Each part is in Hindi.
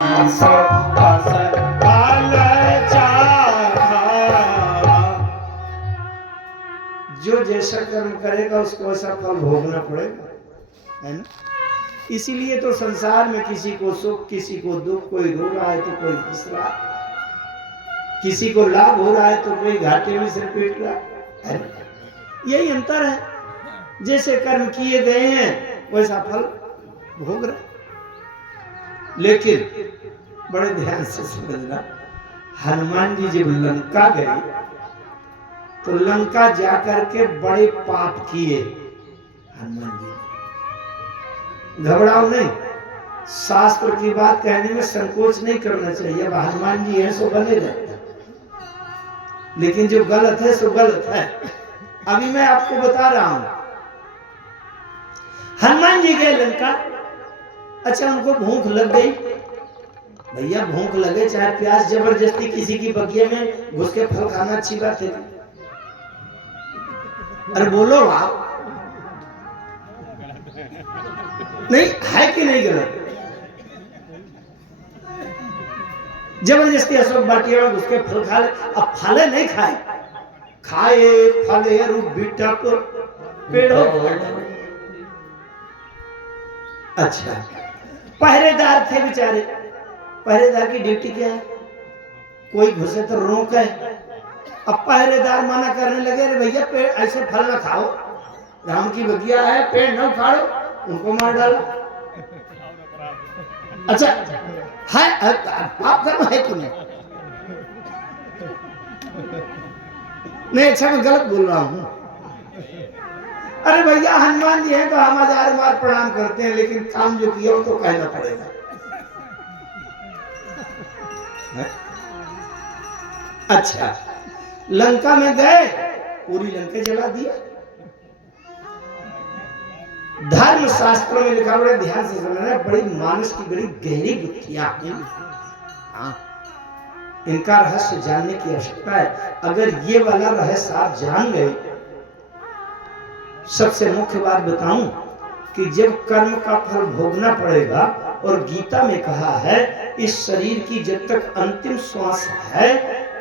जो जैसा कर्म करेगा उसको वैसा फल भोगना पड़ेगा, है ना। इसीलिए तो संसार में किसी को सुख, किसी को दुख, कोई रो रहा है तो कोई हंस रहा है, किसी को लाभ हो रहा है तो कोई घाटे में सिर पीट रहा है। यही अंतर है, जैसे कर्म किए गए हैं वैसा फल भोग रहे। लेकिन बड़े ध्यान से समझना, हनुमान जी जब लंका गए तो लंका जाकर के बड़े पाप किए हनुमान जी। घबराओ नहीं, शास्त्र की बात कहने में संकोच नहीं करना चाहिए। अब हनुमान जी हैं सो बने रहते, लेकिन जो गलत है सो गलत है। अभी मैं आपको बता रहा हूं, हनुमान जी गए लंका। अच्छा, उनको भूख लग गई। भैया भूख लगे चाहे प्यास, जबरदस्ती किसी की बगिया में घुस के फल खाना अच्छी बात है? अरे बोलो आप, नहीं है कि नहीं गलत? जबरदस्ती अशोक बाटिया में घुस के फल खा ले। अब फले नहीं खाए, खाए फले बीटा को पेड़ों। अच्छा, पहरेदार थे बेचारे। पहरेदार की ड्यूटी क्या है? कोई घुसे तो रोके। अब पहरेदार मना करने लगे, अरे भैया पेड़ ऐसे फल ना खाओ, राम की बगिया है, पेड़ न उखाड़ो। उनको मार डाला। अच्छा है, पाप कर्म है कि नहीं? नहीं, अच्छा मैं गलत बोल रहा हूं। अरे भैया हनुमान जी हैं तो हम 1000 बार प्रणाम करते हैं, लेकिन काम जो किया वो तो कहना पड़ेगा। अच्छा, लंका में गए, पूरी लंका जला दिया। धर्म शास्त्रों में लिखा, बड़े ध्यान से समझना, बड़ी मानस की बड़ी गहरी गुत्थियां हैं। इनका रहस्य जानने की आवश्यकता है। अगर ये वाला रहस्य आप जान गए, सबसे मुख्य बात बताऊं कि जब कर्म का फल भोगना पड़ेगा, और गीता में कहा है इस शरीर की जब तक अंतिम श्वास है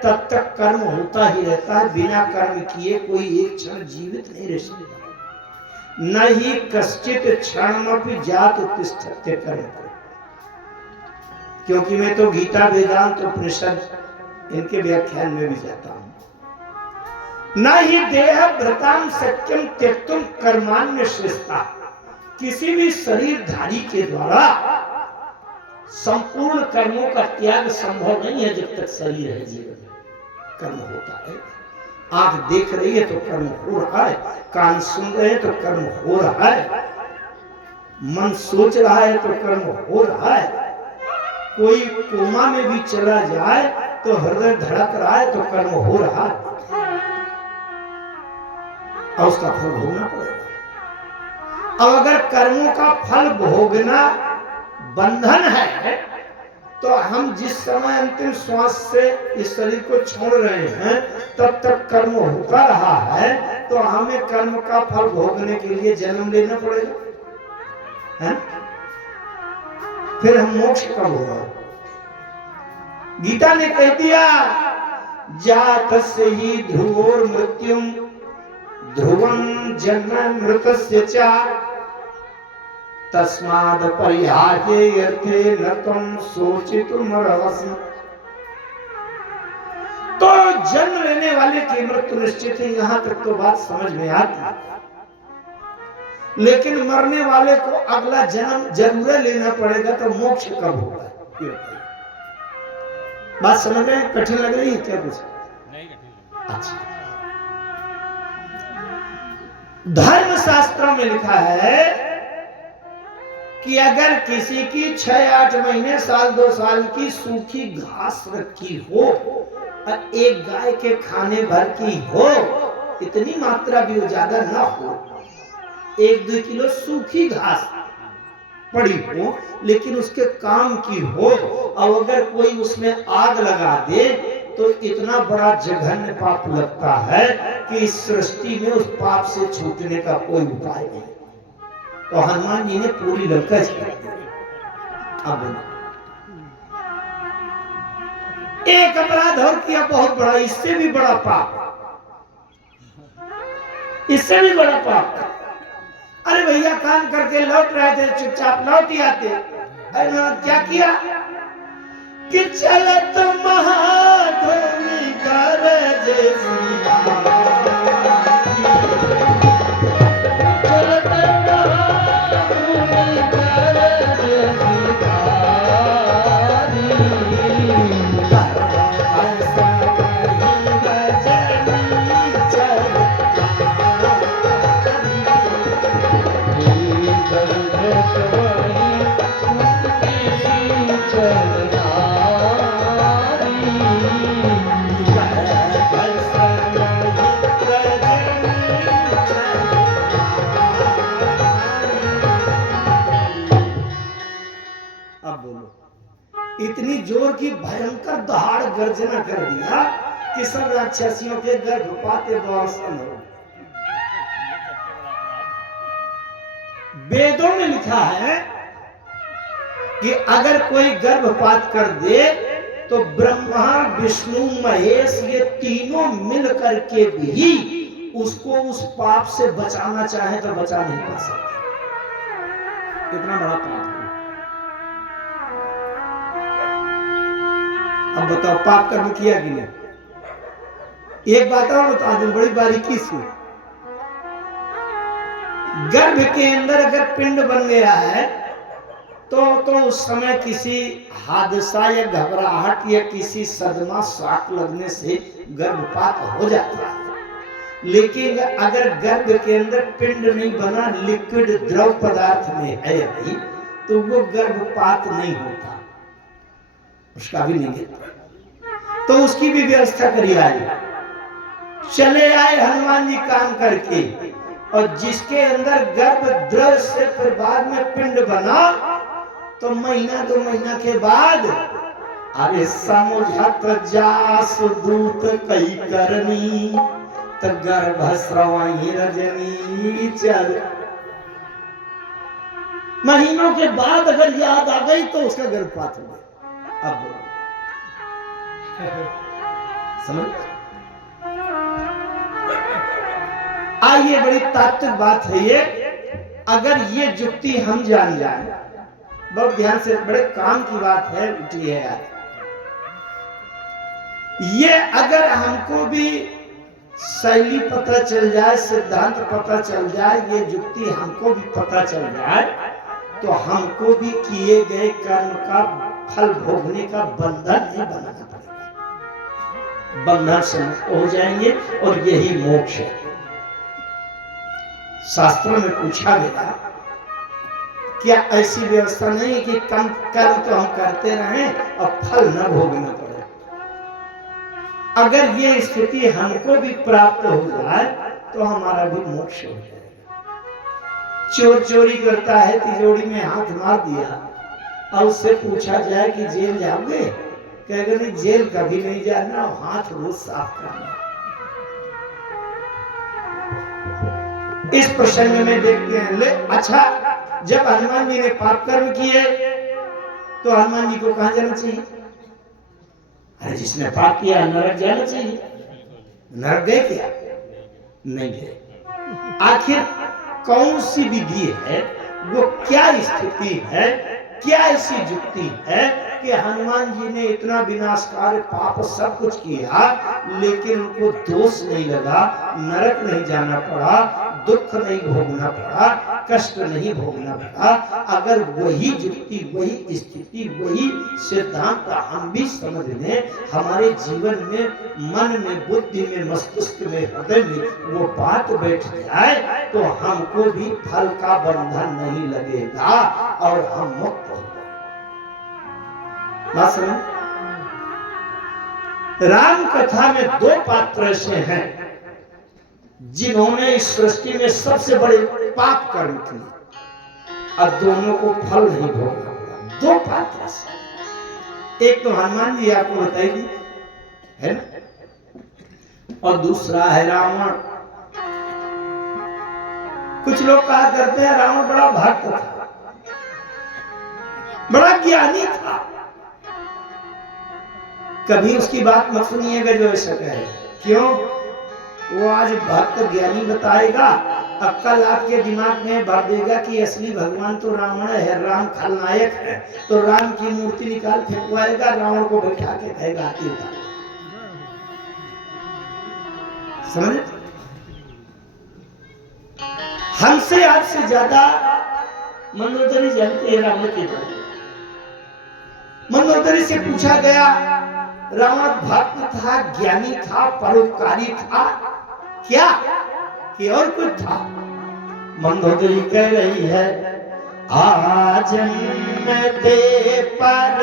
तब तक कर्म होता ही रहता है। बिना कर्म किए कोई एक क्षण जीवित नहीं रह सकता। न ही कश्चित क्षणमपि जात उत्तिष्ठते कर्म। क्योंकि मैं तो गीता, वेदांत, उपनिषद इनके व्याख्यान में भी जाता हूं। न ही देह व्रताम सत्यम त्यक्तुम कर्मान्य श्रेष्ठा। किसी भी शरीरधारी के द्वारा संपूर्ण कर्मों का त्याग संभव नहीं है जब तक शरीर है। जीवन कर्म होता है। आंख देख रही है तो कर्म हो रहा है, कान सुन रहे हैं तो कर्म हो रहा है, मन सोच रहा है तो कर्म हो रहा है। कोई कोमा में भी चला जाए तो हृदय धड़क रहा है तो कर्म हो रहा है, और उसका फल भोगना पड़ेगा। अब अगर कर्मों का फल भोगना बंधन है तो हम जिस समय अंतिम श्वास से इस शरीर को छोड़ रहे हैं तब तक कर्म होता रहा है, तो हमें कर्म का फल भोगने के लिए जन्म लेना पड़ेगा, है? फिर हम मोक्ष कब होगा? गीता ने कह दिया, जातस्य ही ध्रुवोर मृत्युम ध्रुवं जन्म मृतस्य च तस्माद् परिहार्ये यर्थे न त्वं शोचितुमर्हसि। तो जन्म लेने वाले की मृत्यु निश्चित है, यहां तक तो बात समझ में आती। लेकिन मरने वाले को अगला जन्म जरूर लेना पड़ेगा, तो मोक्ष कब होगा? बात समझ में कठिन लग रही है क्या? कुछ अच्छा, धर्म शास्त्रों में लिखा है कि अगर किसी की 6-8 महीने, साल 2 साल की सूखी घास रखी हो और एक गाय के खाने भर की हो, इतनी मात्रा भी ज्यादा ना हो, 1-2 किलो सूखी घास पड़ी हो लेकिन उसके काम की हो, और अगर कोई उसमें आग लगा दे तो इतना बड़ा जघन्य पाप लगता है कि इस सृष्टि में उस पाप से छूटने का कोई उपाय नहीं। तो हनुमान जी ने पूरी लंका छोड़ दी। अब एक अपराध और किया बहुत बड़ा, इससे भी बड़ा पाप, इससे भी बड़ा पाप। अरे भैया काम करके लौट रहे थे, चुपचाप लौट ही आते, क्या किया कि चलत महाधोनी कर जैसी इतनी जोर की भयंकर दहाड़ गर्जना कर दिया कि सब राक्षसियों के गर्भपात बवासन हो। वेदों में लिखा है कि अगर कोई गर्भपात कर दे तो ब्रह्मा विष्णु महेश ये तीनों मिल करके भी उसको उस पाप से बचाना चाहे तो बचा नहीं पा सकते। इतना बड़ा पाप है। अब बताओ पाप कर्म किया कि नहीं। एक बात और बता दूं बड़ी बारीकी से, गर्भ के अंदर अगर पिंड बन गया है तो उस समय किसी हादसा या घबराहट या किसी सदमा शॉक लगने से गर्भपात हो जाता है। लेकिन अगर गर्भ के अंदर पिंड नहीं बना, लिक्विड द्रव पदार्थ में है अभी, तो वो गर्भपात नहीं होता, उसका भी नहीं देता। तो उसकी भी व्यवस्था करी आई। चले आए हनुमान जी काम करके, और जिसके अंदर गर्भ द्रव से फिर बाद में पिंड बना, तो महीना 2 महीना के बाद अरे समुझत जास दूत कई करनी, तो गर्भ स्रवही रजनी चल। महीनों के बाद अगर याद आ गई तो उसका गर्भपात हो गया। अब बोलो समझ आइए, बड़ी तात्विक बात है ये। अगर ये जुक्ति हम जान जाए, बहुत ध्यान से, बड़े काम की बात है, उठी है यार ये। अगर हमको भी शैली पता चल जाए, सिद्धांत पता चल जाए, ये जुक्ति हमको भी पता चल जाए, तो हमको भी किए गए कर्म का फल भोगने का बंधन नहीं बनाना पड़ेगा। बंधन से मुक्त हो जाएंगे और यही मोक्ष है। शास्त्रों में पूछा गया, क्या ऐसी व्यवस्था नहीं है कि कम कर्म तो हम करते रहें और फल न भोगना पड़े। अगर ये स्थिति हमको भी प्राप्त हो जाए तो हमारा भी मोक्ष हो जाएगा। चोर चोरी करता है, तिजोरी में हाथ मार दिया, और उससे पूछा जाए कि जेल जाओगे, कहेगा नहीं जेल कभी नहीं जाना, हाथ रोज साफ करना। इस प्रसंग में देखते हैं, ले अच्छा, जब हनुमान जी ने पाप कर्म किए तो हनुमान जी को कहां जाना चाहिए? अरे जिसने पाप किया नरक जाना चाहिए। नरक गए क्या? नहीं गए। आखिर कौन सी विधि है, वो क्या स्थिति है, क्या ऐसी जुक्ति है कि हनुमान जी ने इतना विनाशकारी पाप सब कुछ किया, लेकिन उनको दोष नहीं लगा, नरक नहीं जाना पड़ा, दुख नहीं भोगना पड़ा, कष्ट नहीं भोगना पड़ा। अगर वही जुक्ति, वही स्थिति, वही सिद्धांत हम भी समझ लें, हमारे जीवन में, मन में, बुद्धि में, मस्तिष्क में, हृदय में वो बात बैठ जाए, तो हमको भी फल का बंधन नहीं लगेगा और हम मुक्त हो जाएंगे। बात समझ? राम कथा में 2 पात्र ऐसे हैं जिन्होंने इस सृष्टि में सबसे बड़े पाप कर्म किए और दोनों को फल नहीं भोगना पड़ा। 2 पात्र से, एक तो हनुमान जी आपको बताएगी है ना, और दूसरा है रावण। कुछ लोग कहा करते हैं रावण बड़ा भक्त था, बड़ा ज्ञानी था, कभी उसकी बात मत सुनिएगा जो ऐसा कहे। क्यों? वो आज भक्त ज्ञानी बताएगा, अक्कल आपके दिमाग में भर देगा कि असली भगवान तो रावण है, राम खलनायक है, तो राम की मूर्ति निकाल फेंकवाएगा, रावण को बैठा के कहेगा आती उतार। समझ? हमसे आपसे ज्यादा मंदोदरी जानते हैं रावण के बारे में। मंदोदरी से पूछा गया, रावण भक्त था, ज्ञानी था, परोपकारी था क्या कि और कुछ था? मंदोदरी कह रही है, आज दे पर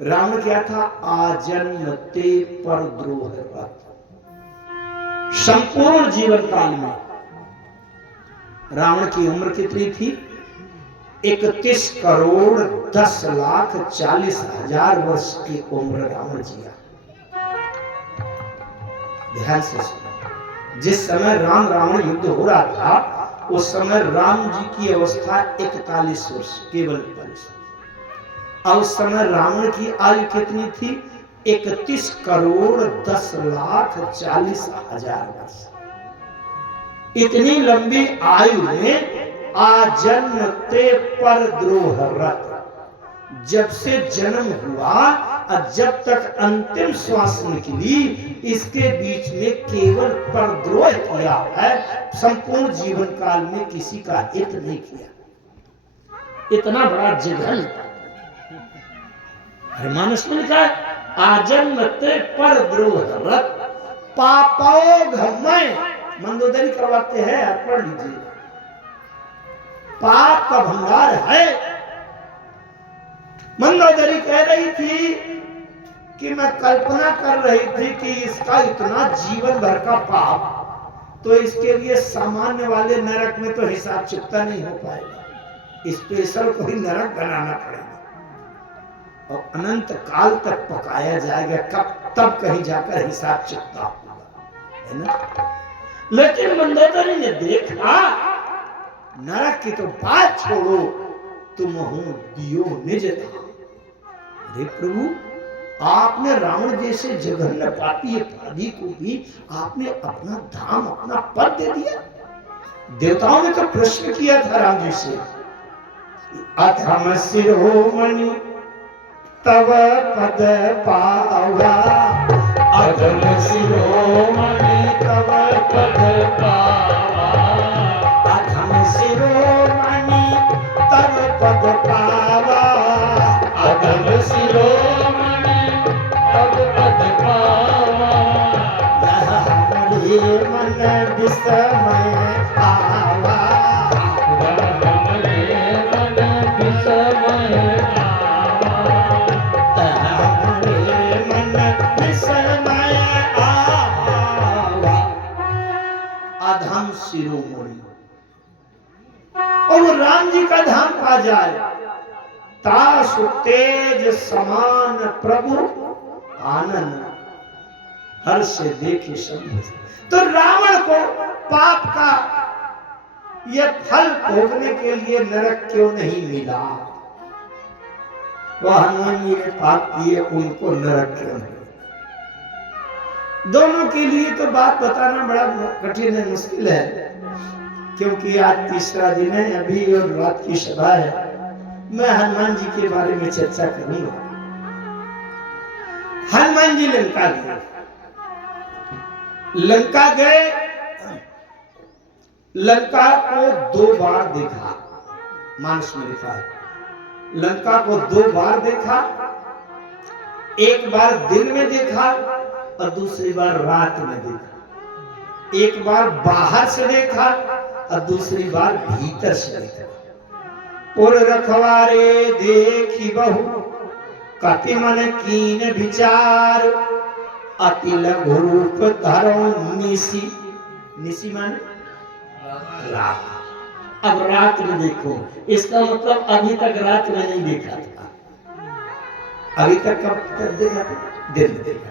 रावण क्या था? आजन्मते पर द्रोह रत। संपूर्ण जीवन काल में रावण की उम्र कितनी थी? 31 करोड़ 10 लाख 40 हजार वर्ष की उम्र रावण जिया। ध्यान से सुनो, जिस समय राम रावण युद्ध हो रहा था उस समय राम जी की अवस्था 41 वर्ष, केवल 41। और उस समय रावण की आयु कितनी थी? 31 करोड़ 10 लाख 40 हजार वर्ष। इतनी लंबी आयु में आजन्मते पर द्रोह रत, जब से जन्म हुआ और जब तक अंतिम श्वास निकली, इसके बीच में केवल परद्रोह किया है। संपूर्ण जीवन काल में किसी का हित नहीं किया। इतना बड़ा जघन्य मानस में लिखा है, आजन्मते पर द्रोह रत पापो घमय। मंदोदरी करवाते हैं, आप पढ़ लीजिए। पाप का भंडार है। मंदोदरी कह रही थी कि मैं कल्पना कर रही थी कि इसका इतना जीवन भर का पाप, तो इसके लिए सामान्य वाले नरक में तो हिसाब चुकता नहीं हो पाएगा, स्पेशल कोई नरक बनाना पड़ेगा और अनंत काल तक पकाया जाएगा, कब तब कहीं जाकर हिसाब चुकता होगा, है ना। लेकिन मंदोदरी ने देखा, नरक की तो बात छोड़ो, तुम हूं दियो निज धाम। अरे प्रभु, आपने रावण जैसे जघन्य पापी अपराधी को भी आपने अपना धाम, अपना पद दे दिया। देवताओं ने तो प्रश्न किया था राम जी से, अधम शिरोमणि तव पद पावा, अधम शिरोमणि तव पद पावा, अधम शिरोमणि तव पद पावा, अधम शिरोमणि तव पद पावा, यह हमारे मन विस्मय आवा, हमारे मन विस्मय अधम शिरोमणि। और वो राम जी का धाम पा जाए, तासु तेज समान प्रभु आनंद, हर से देखे सब। तो रावण को पाप का यह फल भोगने के लिए नरक क्यों नहीं मिला? वह हनुमान जी ने पाप किए, उनको नरक क्यों नहीं? दोनों के लिए तो बात बताना बड़ा कठिन है, मुश्किल है, क्योंकि आज तीसरा दिन है, अभी और रात की सभा है। मैं हनुमान जी के बारे में चर्चा करूंगा। हनुमान जी लंका गए। लंका गए, लंका को 2 बार देखा। मानस में लिखा है, लंका को 2 बार देखा। एक बार दिन में देखा, और दूसरी बार रात में देखा। एक बार बाहर से देखा और दूसरी बार भीतर से देखा। पुर रखवारे देखी बहु कति मन कीन विचार, अति लघु रूप धरो निसी। निसी माने रात। अब रात में देखो, इसका मतलब अभी तक रात में नहीं देखा था। अभी तक कब तक देखा था? दिन में देखा।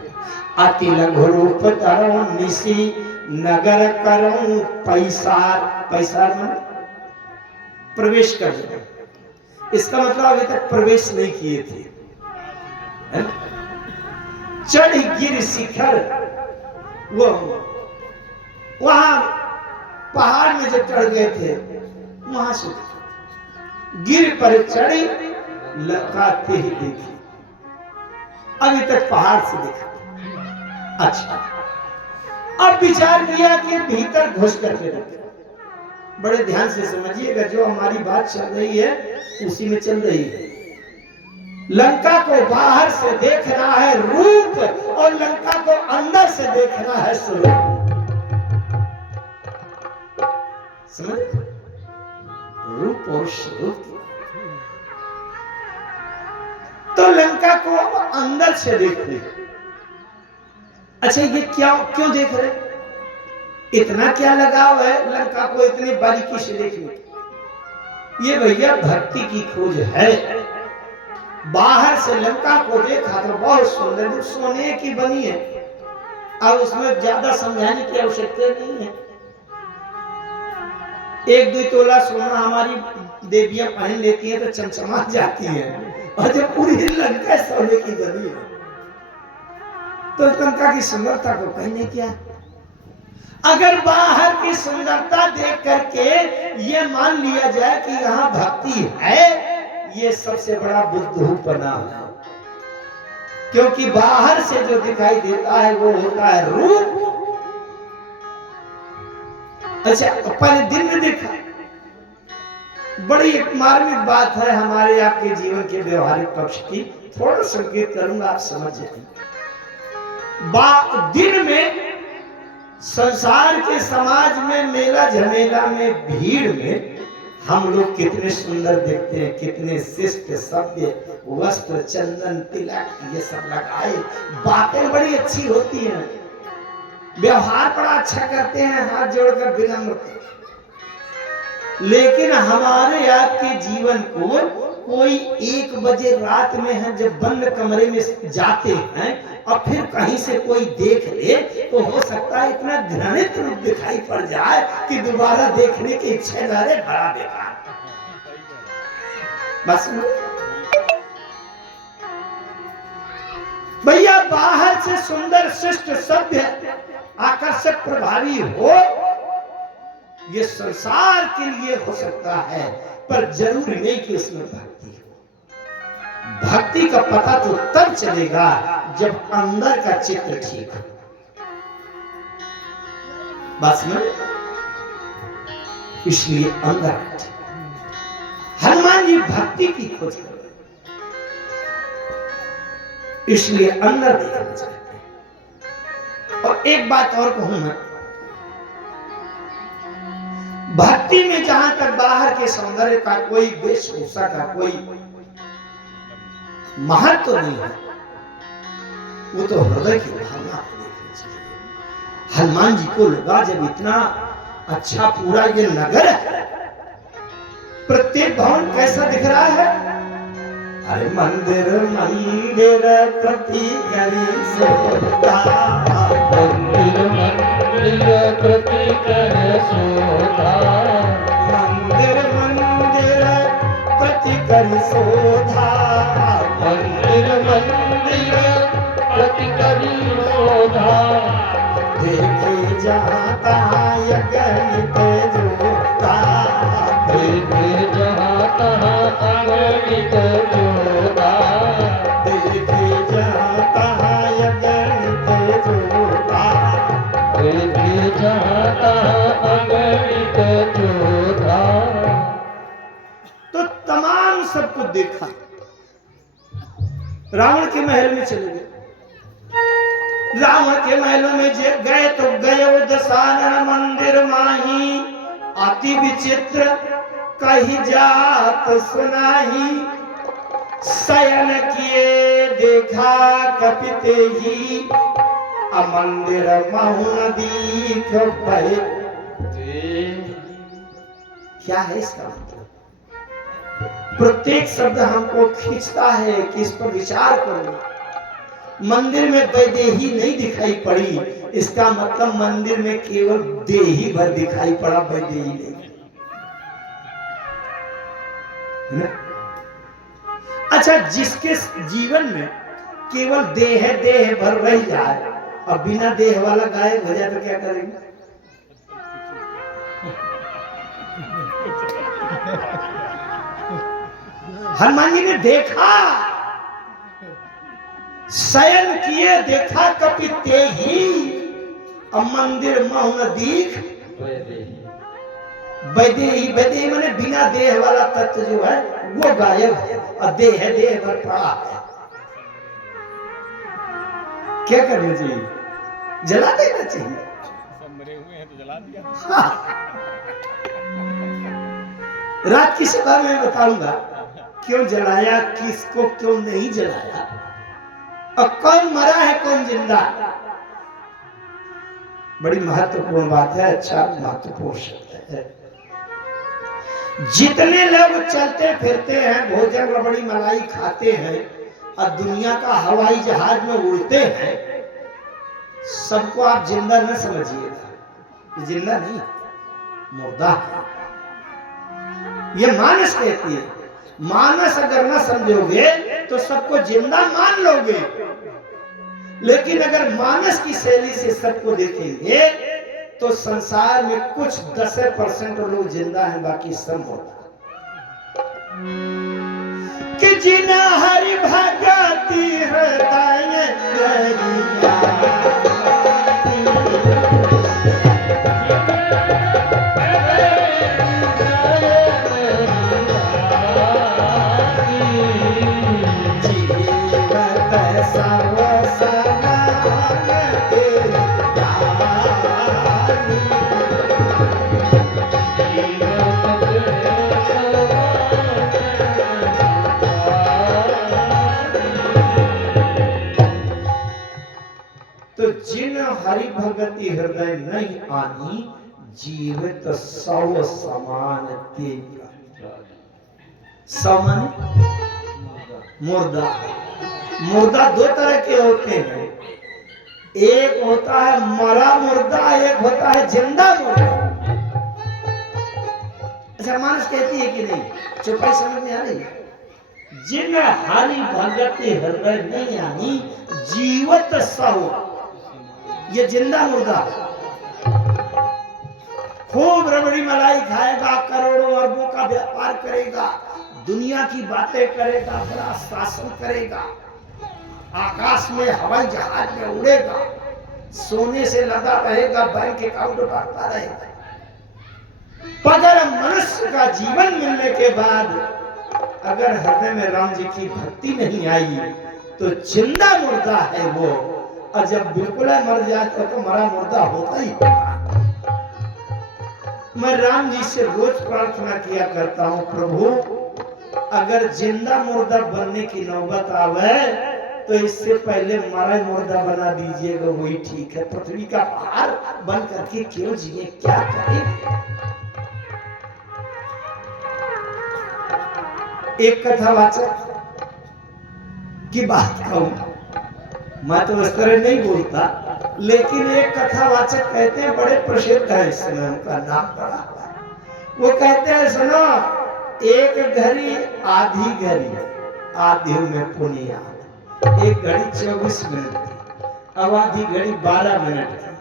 अति लघु रूप धरो निसी, नगर करो पैसार। पैसार माने प्रवेश कर दिया। इसका मतलब अभी तक प्रवेश नहीं किए थे। चढ़ गिर शिखर, वो वहां पहाड़ में जब चढ़ गए थे वहां से गिर पर चढ़ी, लगाते ही देखी। अभी तक पहाड़ से देखा। अच्छा, अब विचार किया कि भीतर घुस करके देखे। बड़े ध्यान से समझिएगा, जो हमारी बात चल रही है उसी में चल रही है। लंका को बाहर से देखना है रूप, और लंका को अंदर से देखना है स्वरूप। समझ? रूप और स्वरूप। तो लंका को अंदर से देखने। अच्छा, ये क्यों देख रहे? इतना क्या लगाव है लंका को इतनी बारीकी से देखने? ये भैया भक्ति की खोज है। बाहर से लंका को देखा तो बहुत सुंदर, सोने की बनी है, और उसमें ज्यादा समझाने की आवश्यकता नहीं है। 1-2 तोला सोना हमारी देवियां पहन लेती हैं तो चमचमा जाती हैं, और जब पूरी लंका सोने की बनी है तो लंका की सुंदरता को कहने क्या। अगर बाहर की सुंदरता देख करके ये मान लिया जाए कि यहाँ भक्ति है, ये सबसे बड़ा बुद्धूपना है। क्योंकि बाहर से जो दिखाई देता है वो होता है रूप। अच्छा, पहले दिन में देखा। बड़ी एक मार्मिक बात है हमारे आपके जीवन के व्यवहारिक पक्ष की, थोड़ा संकेत करूंगा, आप समझ जाएंगे। दिन में संसार के समाज में, मेला झमेला में, भीड़ में हम लोग कितने सुंदर दिखते हैं, कितने शिष्ट सभ्य, वस्त्र, चंदन, तिलक ये सब लगाए, बातें बड़ी अच्छी होती हैं, व्यवहार बड़ा अच्छा करते हैं, हाथ जोड़कर विनम्र। लेकिन हमारे आपके जीवन को कोई 1 बजे रात में है जब बंद कमरे में जाते हैं और फिर कहीं से कोई देख ले, तो हो सकता है इतना घृणित रूप दिखाई पड़ जाए कि दोबारा देखने की इच्छा न रहे। बड़ा बेकार। बस भैया, बाहर से सुंदर, शिष्ट, सभ्य, आकर्षक, प्रभावी हो, ये संसार के लिए हो सकता है, पर जरूरी नहीं कि इसमें भक्ति हो। भक्ति का पता तो तब चलेगा जब अंदर का चित्र ठीक हो। बस में इसलिए अंदर हनुमान जी भक्ति की खोज कर रहे, इसलिए अंदर देखना चाहते हैं। और एक बात और कहूं मैं, भक्ति में जहां तक बाहर के सौंदर्य का, कोई वेशभूषा का कोई महत्व तो नहीं है, वो तो हृदय की भावना को देखनी चाहिए। हनुमान जी को लगा जब इतना अच्छा पूरा ये नगर है, प्रत्येक भवन कैसा दिख रहा है। अरे मंदिर मंदिर प्रति गली सोता, मंदिर मंदिर प्रति गली सोता, मंदिर मंदिर प्रति गली सोता, मंदिर मंदिर प्रति गली सोता, देखे जाता गणित जोता, देखे जाता गणित जोता, देखे जाता गणित जोता, देखे जाता गणित जोता। तो तमाम सब कुछ देखा, रावण के महल में चले गए। राम के महलों में जे गए तो गए दशानन मंदिर माही, अति विचित्र कही जात सुनाही। शयन किए देखा कपिते ही, मंदिर महुन दीख भय। क्या है इसका मतलब? प्रत्येक शब्द हमको खींचता है कि इस पर विचार करो। मंदिर में वैदेही नहीं दिखाई पड़ी, इसका मतलब मंदिर में केवल देही भर दिखाई पड़ा, वैदेही नहीं है ना? अच्छा, जिसके जीवन में केवल देह भर रह जाए और बिना देह वाला गायब हो जाए तो क्या करेंगे? हनुमान जी ने देखा, शयन किए देखा कपिते ही, मंदिर महुन दीख वैदेही। वैदेही माने बिना देह वाला तत्व जो है वो गायब है और देह भर पड़ा है। क्या करना चाहिए? जला देना चाहिए। सब मरे हुए हैं तो जला दिया। हाँ। रात की सभा में बताऊंगा क्यों जलाया, किसको क्यों नहीं जलाया, और कौन मरा है कौन जिंदा। बड़ी महत्वपूर्ण बात है। अच्छा, महत्वपूर्ण शब्द है। जितने लोग चलते फिरते हैं, भोजन रबड़ी मलाई खाते हैं और दुनिया का हवाई जहाज में उड़ते हैं, सबको आप जिंदा न समझिएगा। जिंदा नहीं, मुर्दा है। ये मानस कहती है। मानस अगर न समझोगे तो सबको जिंदा मान लोगे, लेकिन अगर मानस की शैली से सबको देखेंगे तो संसार में कुछ 10% लोग जिंदा हैं, बाकी सब मुर्दा। कि जिन हरि भगति हृदय हरि भगति हृदय नहीं आनी, जीवित सौ समान तेज। समान मुर्दा। मुर्दा दो तरह के होते हैं, एक होता है मरा मुर्दा, एक होता है जिंदा मुर्दा। अच्छा, मानस कहती है कि नहीं? चौपाई समझ में आ रही है? जिन हरि भगति हृदय नहीं आनी, जीवित सौ, ये जिंदा मुर्दा। खूब रबड़ी मलाई खाएगा, करोड़ों अरबों का व्यापार करेगा, दुनिया की बातें करेगा, बड़ा शासन करेगा, आकाश में हवाई जहाज में उड़ेगा, सोने से लदा रहेगा, बैंक अकाउंट बढ़ता रहेगा। पर मनुष्य का जीवन मिलने के बाद अगर हृदय में राम जी की भक्ति नहीं आई तो जिंदा मुर्दा है वो, और जब बिल्कुल मर जाता तो मरा मुर्दा होता ही। मैं राम जी से रोज प्रार्थना किया करता हूँ, प्रभु अगर जिंदा मुर्दा बनने की नौबत आवे तो इससे पहले मरा मुर्दा बना दीजिएगा, वही ठीक है। पृथ्वी का भार बन करके क्यों जिए, क्या करें? एक कथावाचक की बात कहूं, मैं तो इस तरह नहीं बोलता, लेकिन एक कथावाचक कहते हैं, बड़े प्रसिद्ध है इस समय, उनका नाम पड़ा हुआ है। वो कहते हैं, सुनो, एक घड़ी आधी घड़ी, आधी में पुनिया। एक घड़ी 24 मिनट की, अब आधी घड़ी 12 मिनट की,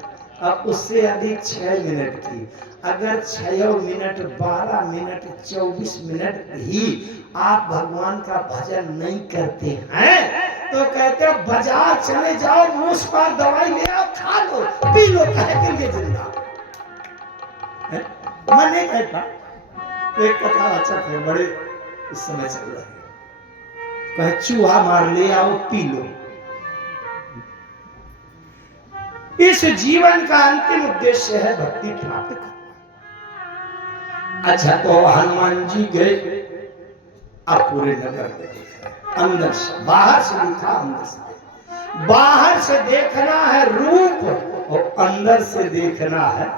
अब उससे अधिक 6 मिनट की। अगर 6 मिनट 12 मिनट 24 मिनट भी आप भगवान का भजन नहीं करते हैं तो कहते हो बाजार चले जाओ, मूस पर दवाई ले आओ, खा लो, पी लो, कहे के लिए जिंदा। मैं नहीं कहता, एक कथा अच्छा है, बड़े इस समय चल रहा है, कहे चूहा मार ले आओ, पी लो। इस जीवन का अंतिम उद्देश्य है भक्ति प्राप्त करना। अच्छा, तो हनुमान जी गए, अब पूरे नगर में देख रहे, अंदर से, बाहर से दिखा, अंदर से देखा। बाहर से देखना है रूप और अंदर से देखना है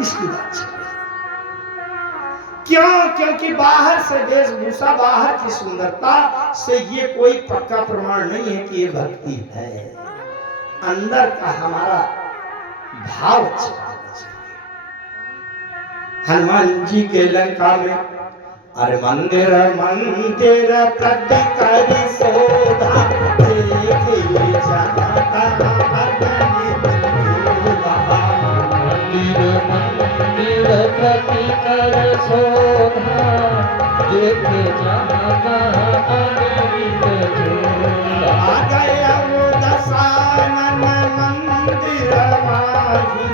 इसकी बात चल रही। क्यों? क्योंकि बाहर से वेशभूषा, बाहर की सुंदरता से ये कोई पक्का प्रमाण नहीं है कि ये भक्ति है। अंदर का हमारा भाव अच्छा होना चाहिए। हनुमान जी के लंका में, अरे मंदिर मंदिर प्रतिकरी शोभा, देखे जाना मंदिर प्रतिकर शोभा, देखे जाना अनित जोड़ा। आ गया वो दशानन मंदिर माही,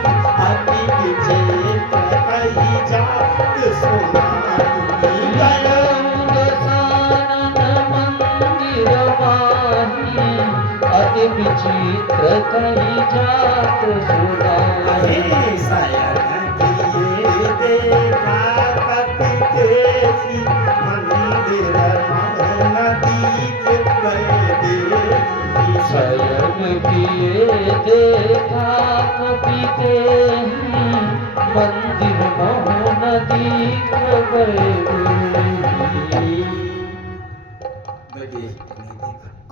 अति विजेत कही जात सुनाई। गया दशानन मंदिर माही, अति विचित्र कही जात सुनाई। शयन किए देखा कपि देखी, मंदिर मौन दीख गए देखी। शयन किए देखा कपि तेहि, मंदिर मोहन दीख गए देखी।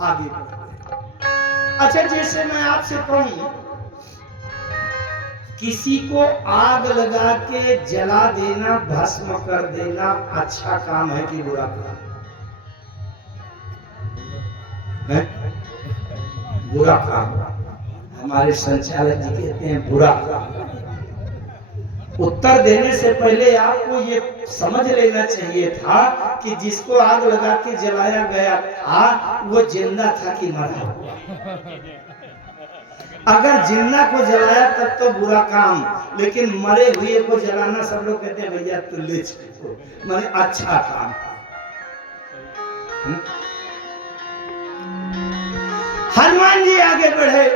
आगे बढ़ते। अच्छा, जैसे मैं आपसे कहूं, किसी को आग लगा के जला देना, भस्म कर देना अच्छा काम है कि बुरा काम है? बुरा काम। हमारे संचालक जी कहते हैं बुरा काम। उत्तर देने से पहले आपको ये समझ लेना चाहिए था कि जिसको आग लगा के जलाया गया था वो जिंदा था कि मरा हुआ। अगर जिंदा को जलाया तब तो बुरा काम, लेकिन मरे हुए को जलाना सब लोग कहते हैं भैया तू ले चलो, माने अच्छा काम। हनुमान जी आगे बढ़े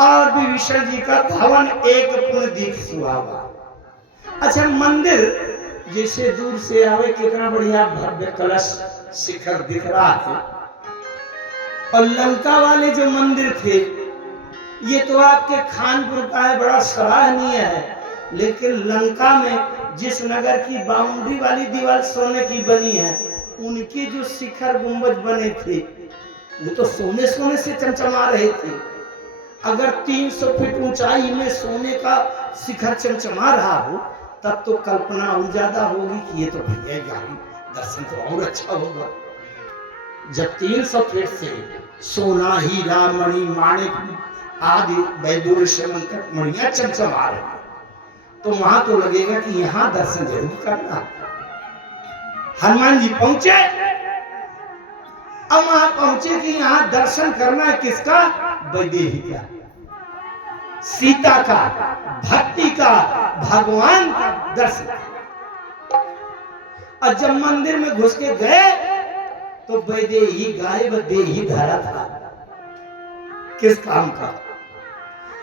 और विभीषण जी का भवन एक पुण्य दीप सुहावा। अच्छा, मंदिर जैसे दूर से आवे, कितना बढ़िया भव्य कलश शिखर दिख रहा है। और लंका वाले जो मंदिर थे, ये तो आपके खानपुर का है, बड़ा सराहनीय है। लेकिन लंका में जिस नगर की बाउंड्री वाली दीवार सोने की बनी है, उनके जो शिखर गुंबज बने थे वो तो सोने सोने से चमचमा रहे थे। अगर 300 फीट ऊंचाई में सोने का शिखर चमचमा रहा हो, तब तो कल्पना और ज्यादा होगी कि ये तो भैया दर्शन तो और अच्छा होगा। जब 300 फीट से सोना, हीरा, मणि, माणिक आदि वैदूर्य से मंत्र मणियां चमचमा रही, तो वहां तो लगेगा कि यहां दर्शन जरूर करना। हनुमान जी पहुंचे, अब वहां पहुंचे कि यहां दर्शन करना है किसका? वैदेही का, सीता का, भक्ति का, भगवान का दर्शन। और जब मंदिर में घुस के गए तो वैदेही गायब देही धरा था। किस काम का?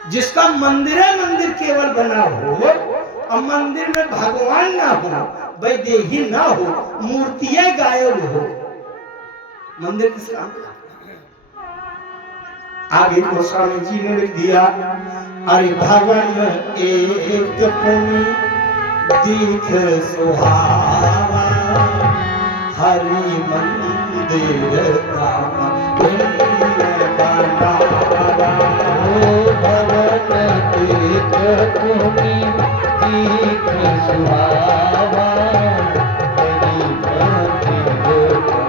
जिसका मंदिर केवल बना हो और मंदिर में भगवान ना हो, वैदेही ना हो, मूर्तियां गायब हो, मंदिर किस काम का? आगे गोस्वामी जी ने लिख दिया, अरे भवन एक पुण्य दीख सुहावा, हरि मंदिर का भवन एक पुण्य दीख सुहावा, हरि मंदिर का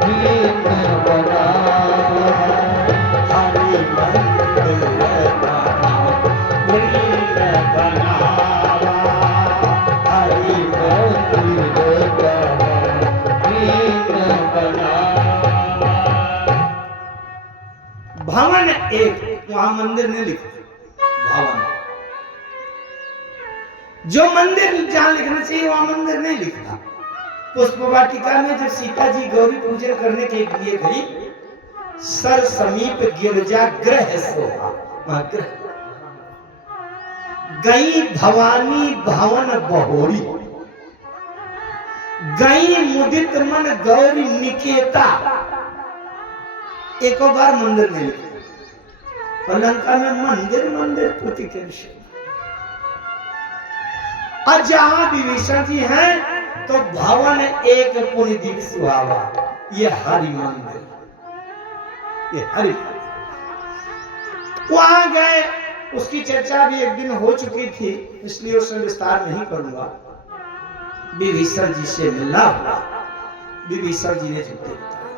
दीन बनावा। हरि मंदिर का दीन बनावा, हरि मंदिर का दीन बनावा। भवन एक, वहां मंदिर नहीं लिखा, भवन। जो मंदिर जहां लिखना चाहिए वहां मंदिर नहीं लिखा। पुष्प वाटिका में जब सीता जी गौरी पूजन करने के लिए गई, सर समीप गिरजा ग्रह सोहा, वहाँ ग्रह गई भवानी भवन बहोरी, गई मुदित मन गौरी निकेता। एक बार मंदिर में और लंका में मंदिर मंदिर पुति के विषय, और जहां विभीषण जी हैं तो भवन एक पुण्य दीप सुहावा, ये हरि मंदिर, ये हरि। वहां गए, उसकी चर्चा भी एक दिन हो चुकी थी, इसलिए उसमें विस्तार नहीं करूंगा। विभीषण जी से मिलना हुआ, विभीषण जी ने जुगति बताई,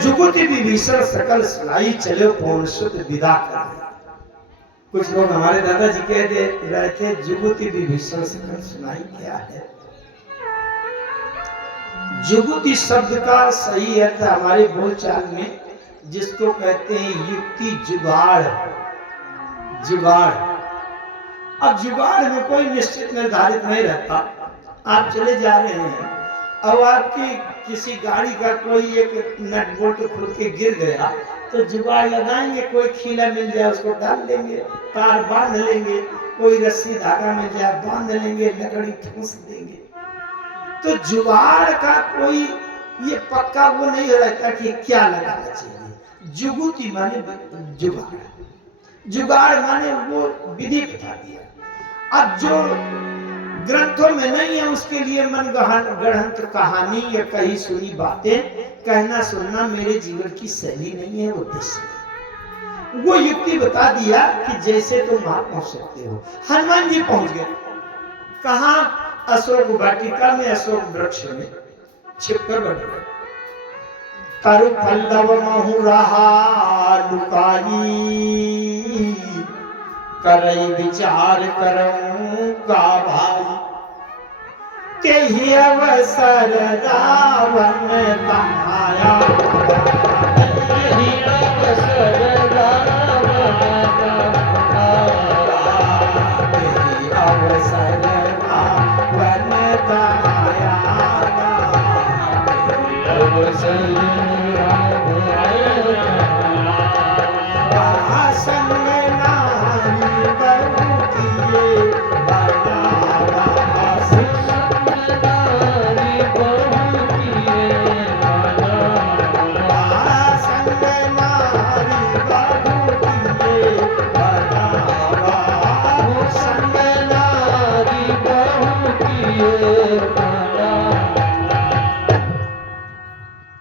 जुगति विभीषण सकल सुनाई, चले पौन सुत विदा कर। कुछ लोग हमारे दादाजी कह दे रहे थे जुगति विभीषण सकल सुनाई क्या है। जुगति शब्द का सही अर्थ हमारे बोलचाल में जिसको कहते हैं युक्ति, जुगाड़, जुगाड़। अब जुगाड़ में कोई निश्चित निर्धारित नहीं रहता। आप चले जा रहे हैं, अब आपकी किसी गाड़ी का कोई एक नट बोल्ट खुल के गिर गया तो जुगाड़ लगाएंगे, कोई खीला मिल जाए उसको डाल लेंगे, तार बांध लेंगे, कोई रस्सी धागा मिल जाए बांध लेंगे, लकड़ी ठूस देंगे। तो जुगाड़ का कोई ये पक्का वो नहीं रहता कि क्या लगाना चाहिए। जुगुति माने जुगाड़, जुगाड़ माने वो विधि बता दिया। अब जो ग्रंथों में नहीं है उसके लिए मन गढ़ंत कहानी या कही सुनी बातें कहना सुनना मेरे जीवन की शैली नहीं है, उद्देश्य। वो युक्ति बता दिया कि जैसे तुम वहां पहुंच सकते हो। हनुमान जी पहुंच गए कहा? अशोक वाटिका में, अशोक वृक्ष में छिपकर बैठ गए। करु पल्लव महु रहा लुकाई, करई विचार करऊं का भाई, तेहि अवसर रावण कहाया, तेहि अवसर रावण कहाया, तेहि अवसर रावण कहाया, तेहि अवसर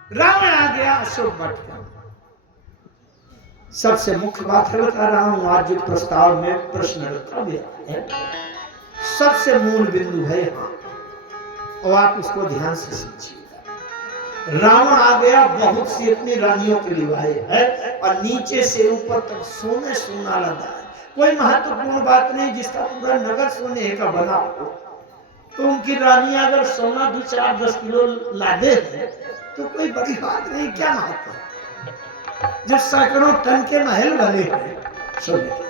रावण आ गया अशोक वाटिका। सबसे मुख्य बात है बता रहा हूं, आज जो प्रस्ताव में प्रश्न रखा गया है सबसे मूल बिंदु है यहाँ, और आप उसको ध्यान से समझिएगा। रावण आ गया, बहुत सी अपनी रानियों के लिवाए है और नीचे से ऊपर तक सोने सोना लगा है। कोई महत्वपूर्ण बात नहीं, जिसका पूरा नगर सोने का बना हो तो उनकी रानियां अगर सोना 2-4-10 किलो लादे हैं तो कोई बड़ी बात नहीं, क्या महत्व है जब सैकड़ों टन के महल बने हैं सोने के।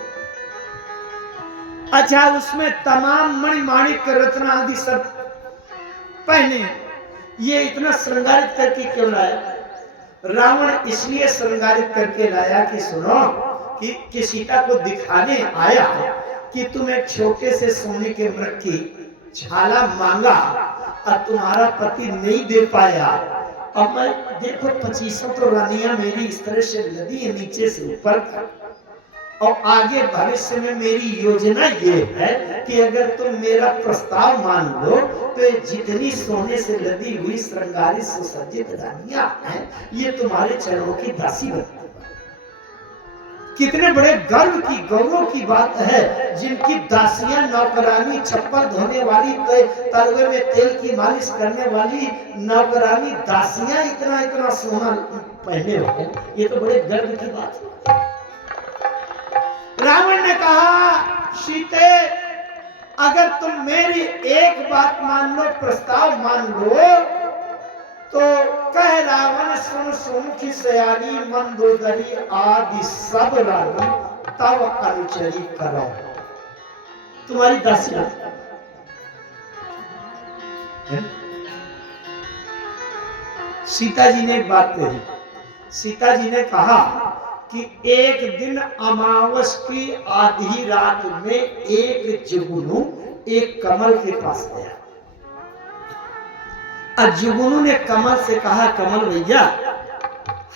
अच्छा, उसमें तमाम मणिमाणिक रत्न आदि सब पहने। ये इतना श्रृंगारित करके क्यों लाया? रावण इसलिए श्रृंगारित करके लाया कि सुनो कि सीता को दिखाने आया कि तुम एक छोटे से सोने के मृग की छाला मांगा और तुम्हारा पति नहीं दे पाया। अब मैं देखो 25 तो रानियां मेरी इस तरह से लदी है नीचे से ऊपर तक, और आगे भविष्य में मेरी योजना ये है कि अगर तुम मेरा प्रस्ताव मान लो तो जितनी सोने से लदी हुई श्रृंगारित सुसज्जित रानियां हैं ये तुम्हारे चरणों की दासी बनती। कितने बड़े गर्व की गौरव की बात है, जिनकी दासियां नौकरानी, चप्पल धोने वाली, तलवे में तेल की मालिश करने वाली नौकरानी दासियां इतना इतना सोना पहने हो, ये तो बड़े गर्व की बात है। रावण ने कहा, सीते अगर तुम मेरी एक बात मान लो, प्रस्ताव मान लो, तो कह रावण सुन सुन की सयानी मंदोदरी आदि सब रानी तब अनुचरी करो। तुम्हारी दासियां सीता जी ने एक बात कही। सीता जी ने कहा कि एक दिन अमावस की आधी रात में एक जुगनू एक कमल के पास गया। और जुगनू ने कमल से कहा, कमल भैया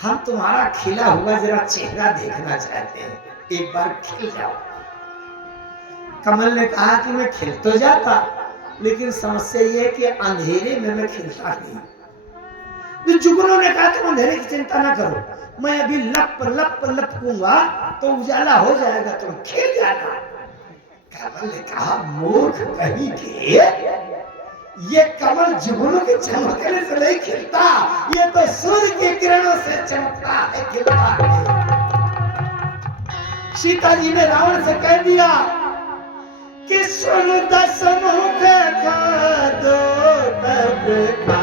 हम तुम्हारा खिला हुआ जरा चेहरा देखना चाहते हैं, एक बार खिल जाओ। कमल ने कहा कि मैं खिल तो जाता, लेकिन समस्या ये है कि अंधेरे में मैं खिलता नहीं। तो जुगनू ने कहा तुम अंधेरे की चिंता ना करो, मैं अभी लप लप लपकूंगा तो उजाला हो जाएगा, तुम खिल जाना। कमल ने कहा मूर्ख कहीं के, ये कमल जुगनू के चमकने से नहीं खिलता, ये तो सूर्य के किरणों से चमकता है, खिलता है। सीता जी ने रावण से कह दिया कि सुन दस मुख का दो तब का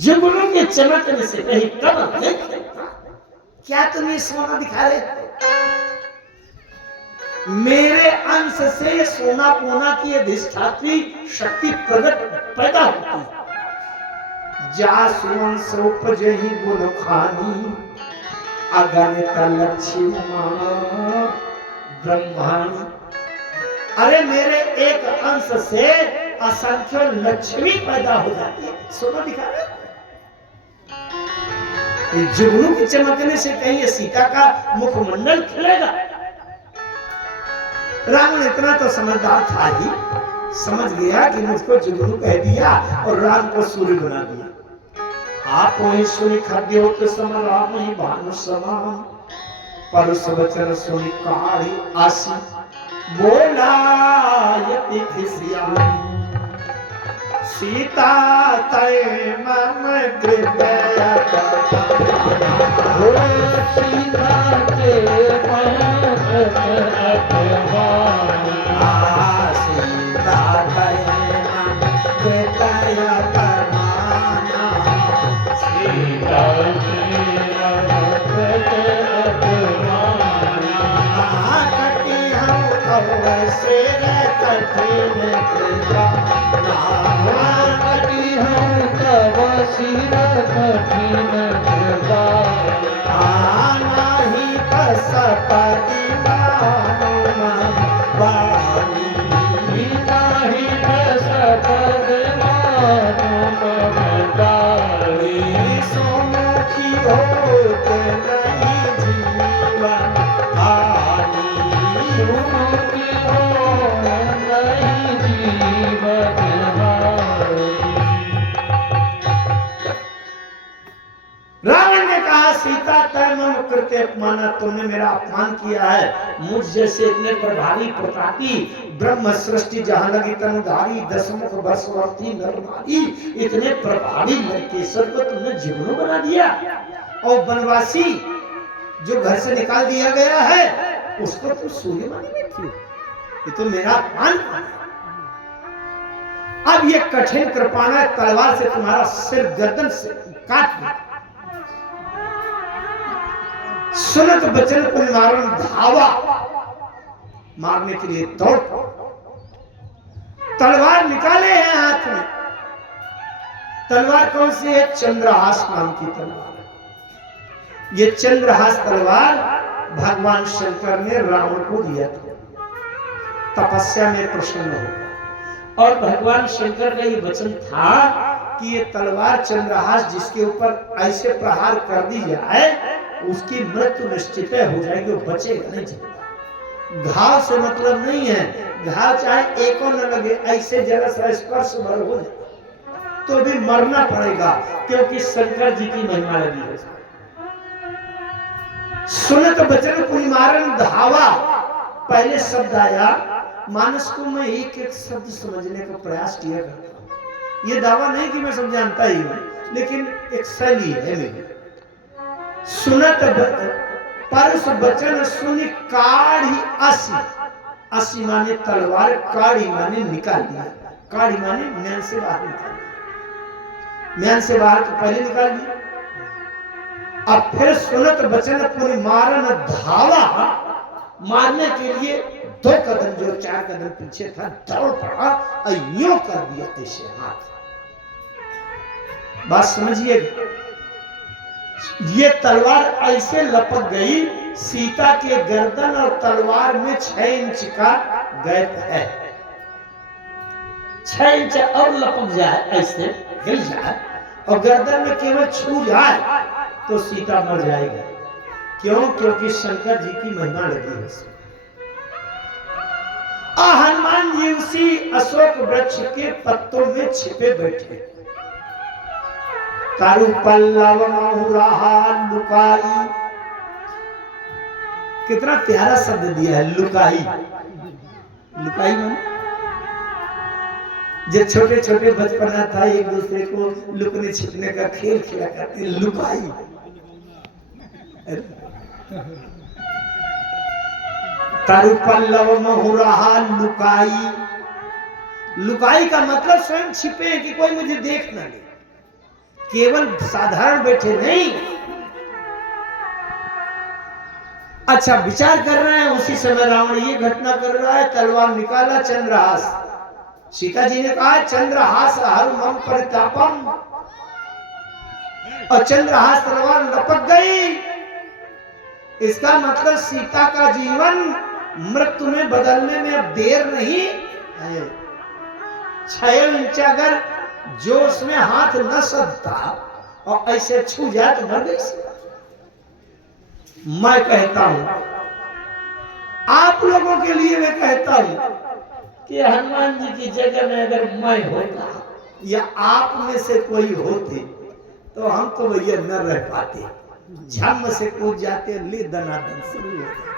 जुगनू के चमकने से कहीं कमल नहीं खिलता। क्या तुम ये सोना दिखा रहे हो? मेरे अंश से सोना पोना की अधिष्ठात्री शक्ति प्रकट पैदा होती है। जासुवन सोपजहि गुण खानी अगणित लक्ष्मी ब्रह्मानी। अरे मेरे एक अंश से असंख्य लक्ष्मी पैदा हो जाती है। सोना दिखा रहे हो? जुगनू की चमकने से कहीं ये सीता का मुखमंडल खिलेगा? रावण इतना तो समझदार था ही, समझ गया कि मुझको जुगनू कह दिया और राम को सूर्य बना दिया। आप वही सुनी खाद्य होते समय राम ही भानु समान, परस वचन सुनी काढ़ी आसी, बोला यति खिसिया सीता तय मम कृपया हो सीता के सीता तय मम कृपया परमाना सीता कटी हम से कठिन कृपा कटी हम तब सिर कठिन कृपा नाही पसपति मानो वाणी नाही पसपद मानो ममतारी सोमुखी होते नहीं जीवन हानि सुमुखी हो नहीं जीवन रावण ने कहा सीता तय मम कृत्य अपमाना, तुमने मेरा अपमान किया है। मुझ जैसे इतने प्रभावी प्रतापी ब्रह्म सृष्टि जहां लगी तनुधारी दशमुख बसवर्ती नर नारी, इतने प्रभावी लंकेश्वर को तुमने जुगनू बना दिया, और वनवासी जो घर से निकाल दिया गया है उसको तुम सूर्य माने बैठी हो। ये तो मेरा अपमान। अब ये कठिन कृपाना तलवार से तुम्हारा सिर गर्दन से काट दे। सुनत बचन को मारन धावा, मारने के लिए दौड़ तलवार निकाले हैं हाथ में। तलवार कौन सी है? चंद्रहास नाम की तलवार है। ये चंद्रहास तलवार भगवान शंकर ने रावण को दिया था, तपस्या में प्रसन्न होकर। और भगवान शंकर का ये वचन था कि ये तलवार चंद्रहास जिसके ऊपर ऐसे प्रहार कर दी जाए उसकी मृत्यु निश्चित हो जाएगी, वो बचेगा नहीं जिंदा। घाव से मतलब नहीं है, घाव चाहे एको न लगे, ऐसे जरा सा स्पर्श भर हो जाए तो भी मरना पड़ेगा, क्योंकि शंकर जी की महिमा लगी है। सुनत बचन पुनि मारन धावा, पहले शब्द आया, मानस को मैं एक एक शब्द समझने का प्रयास किया करता हूं। ये दावा नहीं कि मैं सब जानता ही हूं, लेकिन एक शैली है मेरी। सुनत परस बचन सुनि काढ़ी असी, असी माने तलवार, काढ़ी माने निकाल दिया, काढ़ी माने म्यान से बाहर निकाल दिया, म्यान से बाहर तो पहले निकाल दिया। अब फिर सुनत बचन पुनि मारन धावा, मारने के लिए 2 कदम जो 4 कदम पीछे था दौड़ पड़ा और यूं कर दिया ऐसे हाथ। बात समझिए, ये तलवार ऐसे लपक गई, सीता के गर्दन और तलवार में 6 इंच का गैप है। 6 इंच और लपक जाए, ऐसे हिल जाए और गर्दन में केवल छू जाए तो सीता मर जाएगी। क्यों? क्योंकि शंकर जी की महिमा लगी है उसमें। हनुमान जी उसी अशोक वृक्ष के पत्तों में छिपे बैठे। तारु पल्लव महुराहा लुकाई, कितना प्यारा शब्द दिया है, लुकाई। लुकाई माने जब छोटे छोटे बचपना था, एक दूसरे को लुकने छिपने का खेल खेला करते, लुकाई। तारु पल्लव महुराहा लुकाई, लुकाई का मतलब स्वयं छिपे कि कोई मुझे देख ना ले, केवल साधारण बैठे नहीं। अच्छा, विचार कर रहे हैं, उसी समय रावण ये घटना कर रहा है, तलवार निकाला, चंद्रहास। सीता जी ने कहा चंद्रहास हर मम परितापम, और चंद्रहास तलवार लपक गई। इसका मतलब सीता का जीवन मृत्यु में बदलने में अब देर नहीं है। 6 इंच अगर जोश में हाथ न सदता और ऐसे छू जाए तो मर गई। मैं कहता हूं, आप लोगों के लिए मैं कहता हूं कि हनुमान जी की जगह में अगर मैं होता या आप में से कोई होते तो हम तो भैया न रह पाते, झम से कूद जाते, ले दनादन शुरू हो जाते।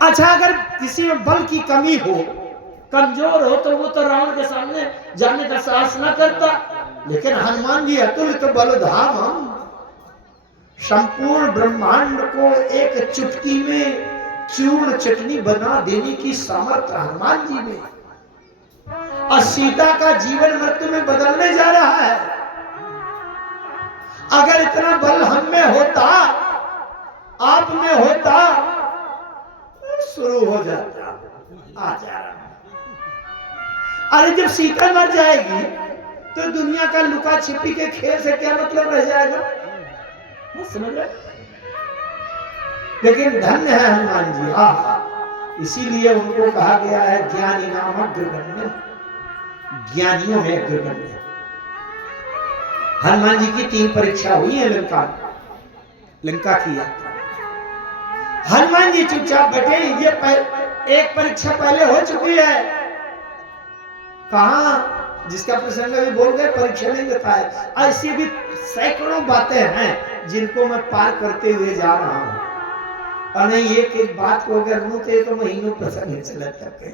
अच्छा, अगर किसी में बल की कमी हो, कमजोर हो, तो वो तो रावण के सामने जाने का साहस न करता, लेकिन हनुमान जी अतुलित बलधाम, हम संपूर्ण ब्रह्मांड को एक चुटकी में चूर्ण चटनी बना देने की सामर्थ्य हनुमान जी में, और सीता का जीवन मृत्यु में बदलने जा रहा है। अगर इतना बल हम में होता, आप में होता, शुरू हो जाता। आ जा रहा। अरे जब सीता मर जाएगी तो दुनिया का लुका छिपी के खेल से क्या मतलब रह जाएगा? समझ रहे? लेकिन धन्य है हनुमान जी, इसीलिए उनको कहा गया है ज्ञानी नाम अग्रगण्य, ज्ञानियों में अग्रगण्य। हनुमान जी की 3 परीक्षा हुई है लंका की यात्रा। हनुमान जी चुपचाप बैठे, ये एक परीक्षा पहले हो चुकी है। कहा? जिसका प्रसंग भी बोल गए, परीक्षा नहीं बताया। ऐसी भी सैकड़ों बातें हैं जिनको मैं पार करते हुए जा रहा हूं, और नहीं एक एक बात को अगर मुझे तो महीनों प्रसंग चलता है।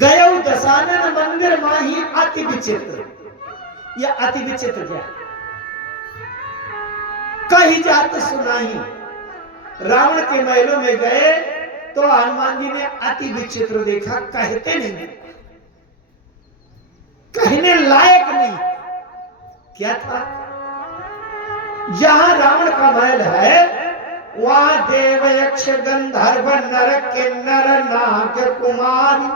गयो दशानन मंदिर माही अति विचित्र, या अति विचित्र क्या? कही जात सुनाई। रावण के महलों में गए तो हनुमान जी ने अति विचित्र देखा, कहते नहीं, कहने लायक नहीं। क्या था? जहां रावण का महल है वहां देव यक्ष गंधर्व नर किन्नर नाग कुमारी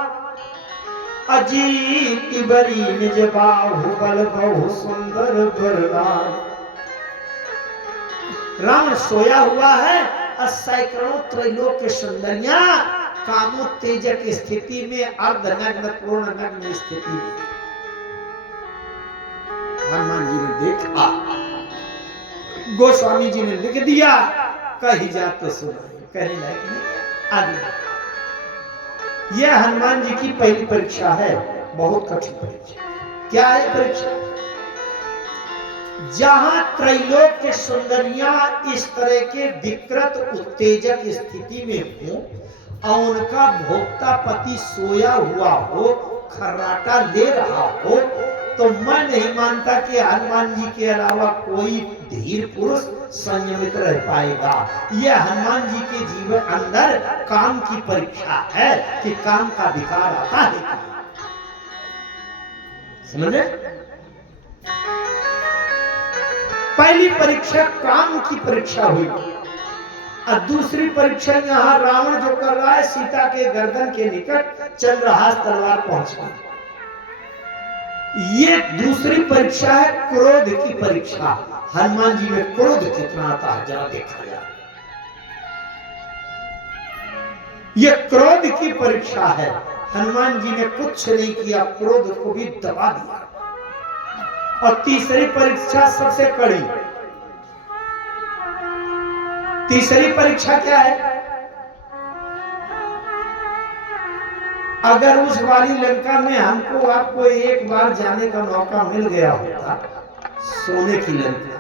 अजीत बरी निज बाहुबल बहु सुंदर बरदान। रावण सोया हुआ है और सैकड़ों त्रैलोक्य सुंदरियां कामोत्तेजक स्थिति में, अर्धनग्न पूर्ण नग्न स्थिति में। हनुमान जी ने देखा, गोस्वामी जी ने लिख दिया, कही जात तो सुनाई, कहने लायक नहीं। आगे यह हनुमान जी की पहली परीक्षा है, बहुत कठिन परीक्षा। क्या है परीक्षा? जहां त्रैलोक्य सुंदरियां इस तरह के विकृत उत्तेजक स्थिति में हो और उनका भोक्ता पति सोया हुआ हो, खर्राटा ले रहा हो, तो मैं नहीं मानता कि हनुमान जी के अलावा कोई धीर पुरुष संयमित रह पाएगा। यह हनुमान जी के जीवन अंदर काम की परीक्षा है कि काम का विकार आता है कि नहीं। समझे? पहली परीक्षा काम की परीक्षा हुई और दूसरी परीक्षा यहाँ रावण जो कर रहा है, सीता के गर्दन के निकट चल रहा तलवार पहुंच गई। ये दूसरी परीक्षा है क्रोध की परीक्षा। हनुमान जी में क्रोध कितना आता है जरा देखा जाए। ये क्रोध की परीक्षा है। हनुमान जी ने कुछ नहीं किया, क्रोध को भी दबा दिया। और तीसरी परीक्षा सबसे कड़ी। तीसरी परीक्षा क्या है? अगर उस वाली लंका में हमको आपको एक बार जाने का मौका मिल गया होता, सोने की लंका,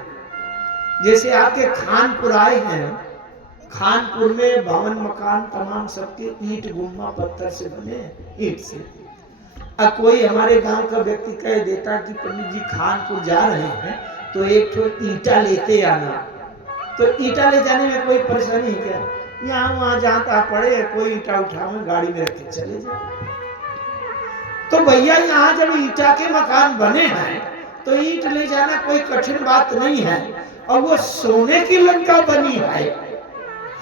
जैसे आपके खानपुर आए हैं, खानपुर में भवन मकान तमाम सबके ईंट गुम्मा पत्थर से बने, ईंट से। अब कोई हमारे गांव का व्यक्ति कह देता कि पंडित जी खानपुर जा रहे हैं तो एक तो ईंटा लेते आना, तो ईंटा ले जाने में कोई परेशानी है क्या? यहाँ वहां जहां पड़े कोई ईंटा उठाओ गाड़ी में रख के चले जाए। तो भैया यहाँ जब ईंटा के मकान बने हैं तो ईंट ले जाना कोई कठिन बात नहीं है, और वो सोने की लंका बनी है।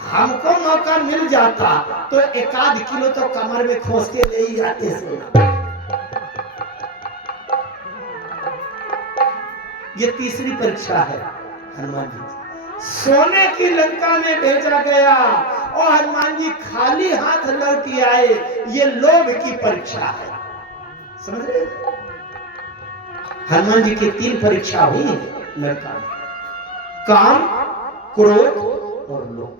हमको मौका मिल जाता तो 1-8 किलो तो कमर में खोस के ले ही जाते सोना। ये तीसरी परीक्षा है हनुमान जी। सोने की लंका में भेजा गया और हनुमान जी खाली हाथ लौट आए। ये लोभ की परीक्षा है। समझ रहे? हनुमान जी की 3 परीक्षा हुई लंका में, काम, क्रोध और लोभ।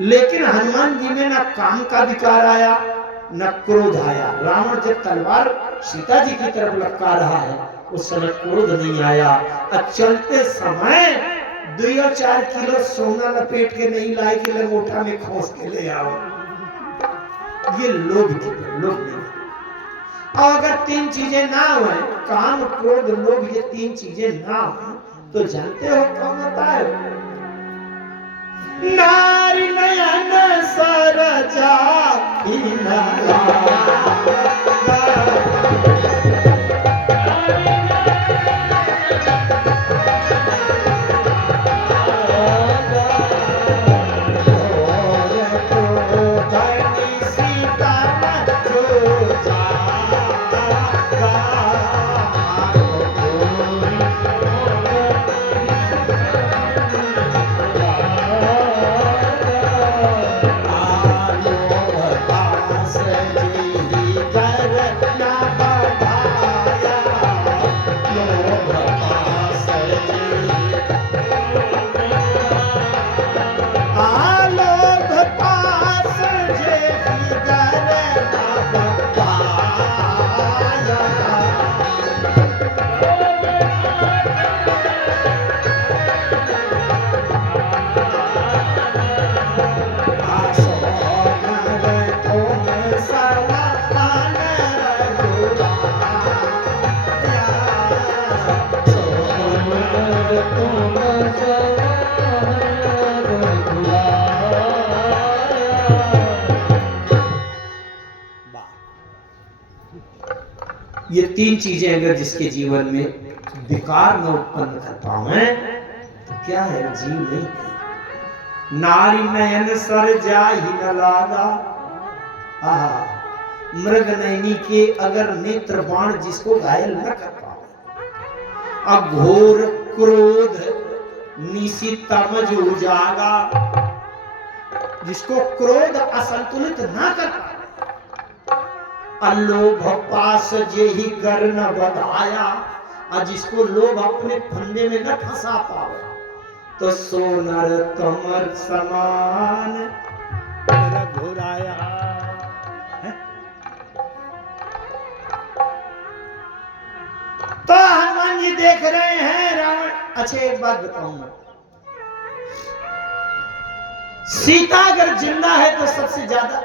लेकिन हनुमान जी में न काम का विकार आया न क्रोध आया। रावण जब तलवार सीता जी की तरफ लटका रहा है उस समय क्रोध नहीं आया। और चलते समय 2-4 किलो सोना लपेट के नहीं लाए कि लंगोटा में खोस के ले आओ। ये लोभ नहीं। और अगर 3 चीजें ना हुए, काम, क्रोध, लोभ, ये 3 चीजें ना हो तो जानते हो कौन होता है? नारी नयन सरजा ये 3 चीजें अगर जिसके जीवन में विकार न उत्पन्न कर पाए तो क्या है? जीव नहीं है। नारी नयन सर जाहि न लागा। मृग नयनी के अगर नेत्र बाण जिसको घायल न कर पाए, अब घोर क्रोध निशी तमज उजागा, जिसको क्रोध असंतुलित ना कर पाए, अलोभ पास जे ही कर न बढ़ाया, और जिसको लोभ अपने फंदे में न फंसा पावे, तो सोनर कमर समान घुराया। तो हनुमान जी देख रहे हैं रावण। अच्छा एक बात बताऊंगा, सीता अगर जिंदा है तो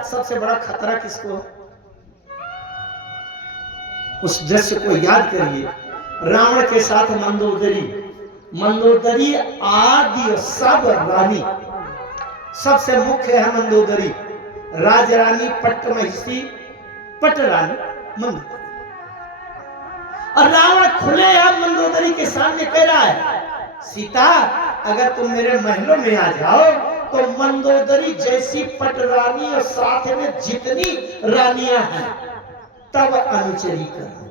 सबसे बड़ा खतरा किसको है? उस दृश्य को याद करिए, रावण के साथ मंदोदरी, मंदोदरी आदि सब रानी, सबसे मुख्य है मंदोदरी, राजरानी, पट्टमहिषी, पटरानी मंदोदरी। और रावण खुलेआम मंदोदरी के सामने कह रहा है, सीता अगर तुम मेरे महलों में आ जाओ तो मंदोदरी जैसी पटरानी और साथ में जितनी रानियां हैं तब अनुचरी करो।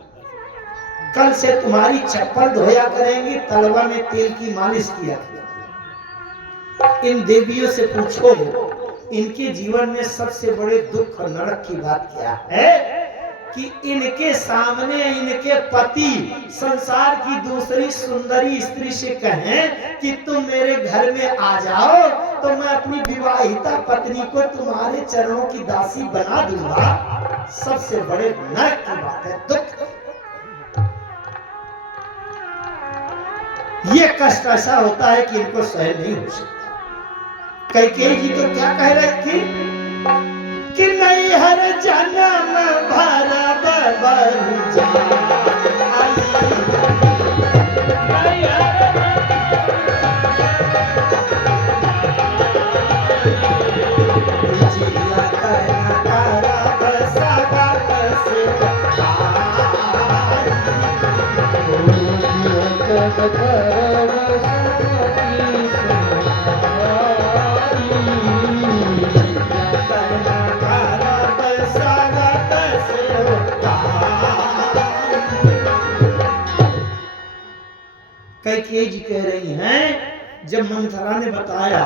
कल से तुम्हारी चप्पल धोया करेंगी, तलवा में तेल की मालिश किया करेंगी। इन देवियों से पूछो इनके जीवन में सबसे बड़े दुख और नरक की बात क्या है कि इनके सामने इनके पति संसार की दूसरी सुंदरी स्त्री से कहें कि तुम मेरे घर में आ जाओ तो मैं अपनी विवाहिता पत्नी को तुम्हारे चरणों की दासी बना दूंगा। सबसे बड़े नरक की बात है, दुख। ये कष्ट ऐसा होता है कि इनको सहन नहीं हो सकता। कैकेयी जी तो क्या कह रही थी कि नहीं हर जन्म भर बबर कैकेयी जी कह रही हैं, जब मंथरा ने बताया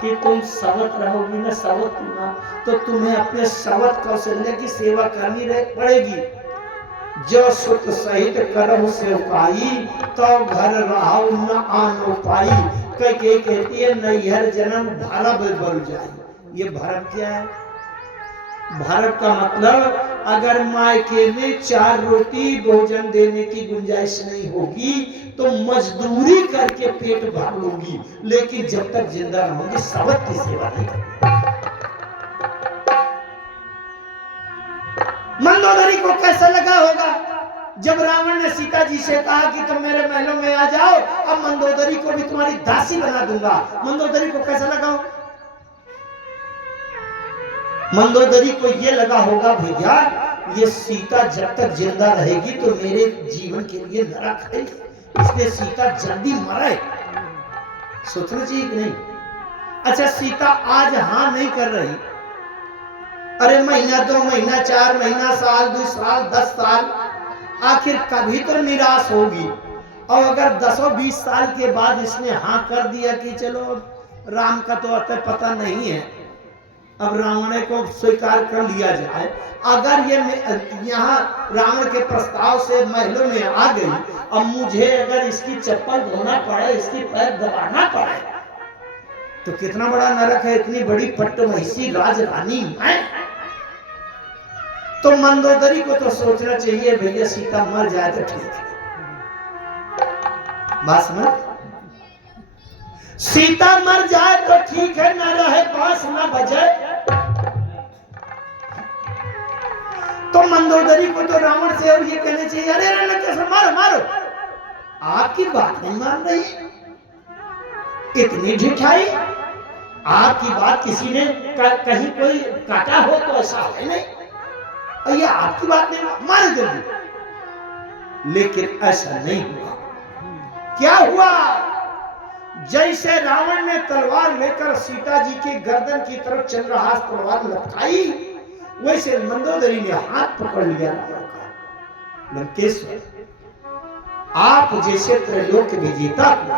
कि तुम सवत रहोगी ना, सवत की मां, तो तुम्हें अपने सवत कौशल्या की सेवा करनी पड़ेगी। जो सुत सहित करहु सेवकाई तो घर रहो न आनो पाई। कैकेयी कहती है नैहर जन्म भरब बर जाई। ये भरब क्या है? भरब का मतलब अगर मायके में 4 रोटी भोजन देने की गुंजाइश नहीं होगी तो मजदूरी करके पेट भर लूंगी, लेकिन जब तक जिंदा रहूंगी सवत की सेवा नहीं करूंगी। मंदोदरी को कैसा लगा होगा जब रावण ने सीता जी से कहा कि तुम मेरे महलों में आ जाओ, अब मंदोदरी को भी तुम्हारी दासी बना दूंगा। मंदोदरी को कैसा लगा हो? मंदोदरी को यह लगा होगा भैया ये सीता जब तक जिंदा रहेगी तो मेरे जीवन के लिए नरक है, इसलिए सीता जल्दी मरे। सोचना चाहिए कि नहीं? अच्छा सीता आज हाँ नहीं कर रही, अरे महीना 2 महीना 4 महीना साल 2 साल 10 साल, आखिर कभी तो निराश होगी। और अगर 10-20 साल के बाद इसने हाँ कर दिया कि चलो राम का तो अतः पता नहीं है, अब रावण को स्वीकार कर लिया जाए, अगर ये यहाँ रावण के प्रस्ताव से महलों में आ गई, अब मुझे अगर इसकी चप्पल धोना पड़े, इसकी पैर दबाना पड़े, तो कितना बड़ा नरक है। इतनी बड़ी पट्टमहिषी राजरानी मैं, तो मंदोदरी को तो सोचना चाहिए भैया सीता मर जाए तो ठीक है। बस में सीता मर जाए तो ठीक है, न रहे पास न बजे। तो मंदोदरी को तो रावण से और ये कहने चाहिए अरे कैसे मारो मारो, आपकी बात नहीं मान रही, इतनी ढिठाई, आपकी बात किसी ने कहीं कोई काटा हो तो ऐसा है नहीं, और ये आपकी बात नहीं मारो जल्दी। लेकिन ऐसा नहीं हुआ। क्या हुआ? जैसे रावण ने तलवार लेकर सीता जी के गर्दन की तरफ चंद्रहास तलवार लटकाई, वैसे मंदोदरी ने हाथ पकड़ लिया रावण का। लंकेश्वर आप जैसे त्रैलोक विजेता को,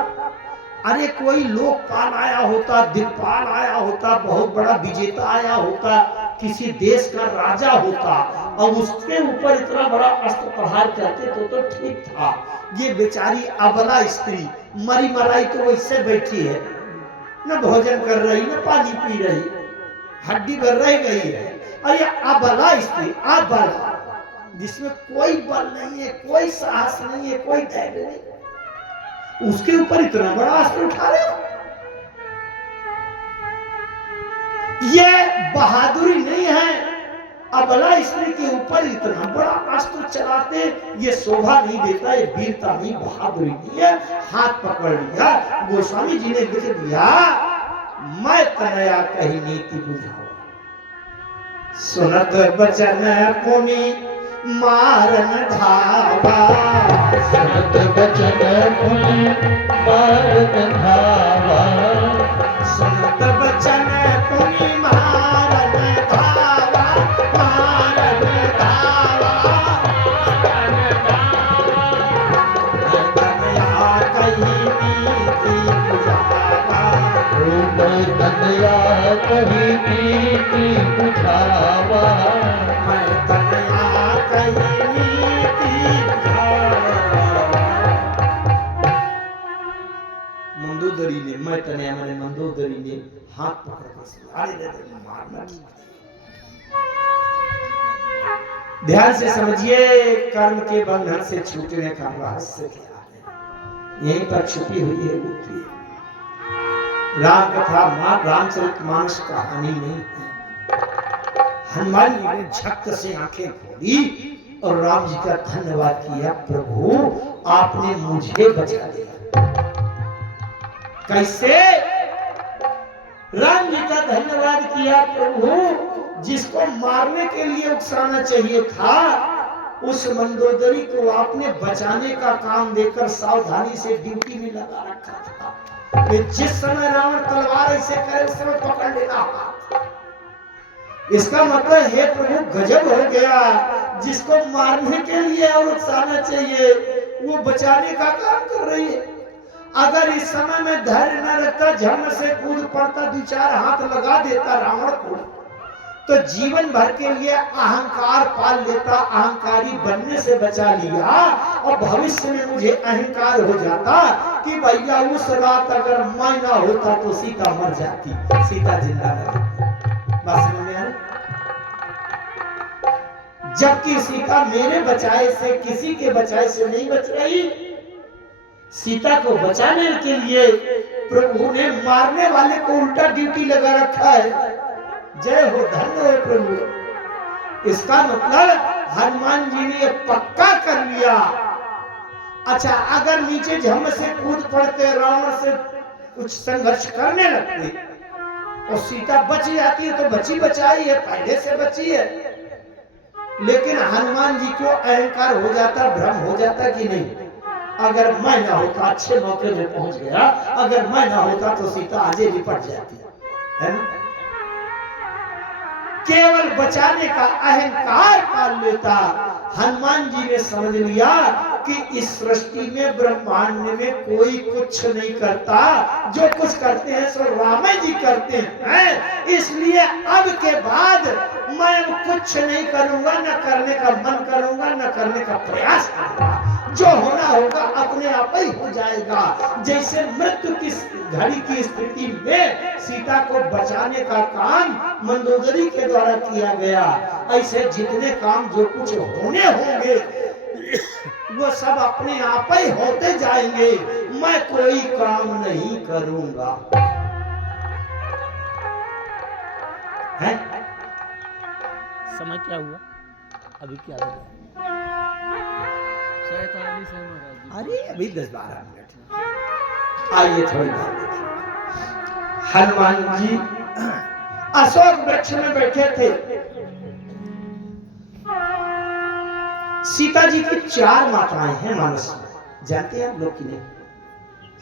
अरे कोई लोकपाल आया होता, दिक्पाल आया होता, बहुत बड़ा विजेता आया होता, किसी देश का राजा होता और उसके ऊपर इतना बड़ा अस्त्र प्रहार करते तो ठीक था। ये बेचारी अबला स्त्री मरी मराई तो वैसे बैठी है, न भोजन कर रही न पानी पी रही, हड्डी भर रह गई है। और ये अबला स्त्री, अबला जिसमें कोई बल नहीं है, कोई साहस नहीं है, कोई धैर्य नहीं, उसके ऊपर इतना बड़ा अस्त्र उठा रहे हो। ये बहादुरी नहीं है। अबला स्त्री के ऊपर इतना बड़ा अस्त्र चलाते, ये शोभा नहीं देता, ये वीरता नहीं, बहादुरी नहीं है। हाथ पकड़ लिया। गोस्वामी जी ने लिख दिया, मैं तनया कही नीति बुझाओ, सुनत बचन पुनि मारन धावा। सुनत बचन पुनि मारन धावा। सुनत बचन पुनि मारन धावा, मारन धावा। तनया कही नीति बुझावा, मैं तनया कही नीति बुझावा। मैं तनया कही नीति बुझावा। मंदोदरी ने, मैं तनया मैंने मंदोदरी ने हाथ पकड़ के अरे मारना। ध्यान से समझिए, कर्म के बंधन से छूटने का रहस्य क्या है, यहीं पर छुपी हुई है बुद्धि। राम कथा रामचरितमानस कहानी नहीं है। हनुमान जी ने झक से आंखें खोली और राम जी का धन्यवाद किया, प्रभु आपने मुझे बचा दिया। कैसे? राम जी का धन्यवाद किया, प्रभु जिसको मारने के लिए उकसाना चाहिए था, उस मंदोदरी को आपने बचाने का काम देकर सावधानी से ड्यूटी में लगा रखा था। कि जिस समय रावण तलवार ऐसे करे उस समय पकड़ लेना हाथ। इसका मतलब है प्रभु गजब हो गया, जिसको मारने के लिए और उकसाना चाहिए वो बचाने का काम कर रही है। अगर इस समय में धैर्य न रखता, झम से कूद पड़ता, 2-4 हाथ लगा देता रावण को, तो जीवन भर के लिए अहंकार पाल लेता, अहंकारी बनने से बचा लिया। और भविष्य में मुझे अहंकार हो जाता कि भैया उस रात अगर मैं ना होता तो सीता मर जाती, सीता जिंदा न रहती। बात समझ में आ रही? जबकि सीता मेरे बचाए से, किसी के बचाए से नहीं बच रही। सीता को बचाने के लिए प्रभु ने मारने वाले को उल्टा ड्यूटी लगा रखा है। जय हो, धन्य हो प्रभु। इसका मतलब हनुमान जी ने पक्का कर लिया। अच्छा, अगर नीचे झम से कूद पड़ते, रावण से कुछ संघर्ष करने लगते और सीता बच जाती है तो बची बचाई है, पहले से बची है। लेकिन हनुमान जी को अहंकार हो जाता, भ्रम हो जाता कि नहीं, अगर मैं ना होता, अच्छे मौके में पहुंच गया, अगर मैं ना होता तो सीता आज ही निपट जाती है ना। केवल बचाने का अहंकार पाल लेता। हनुमान जी ने समझ लिया कि इस सृष्टि में, ब्रह्मांड में कोई कुछ नहीं करता, जो कुछ करते हैं सो राम जी करते हैं। इसलिए अब के बाद मैं कुछ नहीं करूंगा, न करने का मन करूंगा, न करने का प्रयास करूंगा। जो होना होगा अपने आप ही हो जाएगा। जैसे मृत्यु की घड़ी की स्थिति में सीता को बचाने का काम मंदोदरी के द्वारा किया गया, ऐसे जितने काम जो कुछ होने होंगे वो सब अपने आप ही होते जाएंगे। मैं कोई काम नहीं करूंगा। है? समय क्या हुआ? अभी क्या हो गया? 47 है महाराज जी। अरे अभी 10-12 मिनट। आइए थोड़ी बात देखिए। हनुमान जी अशोक वृक्ष में बैठे थे। सीता जी की 4 माताएं हैं मानस में, जानते हैं आप लोग कि नहीं?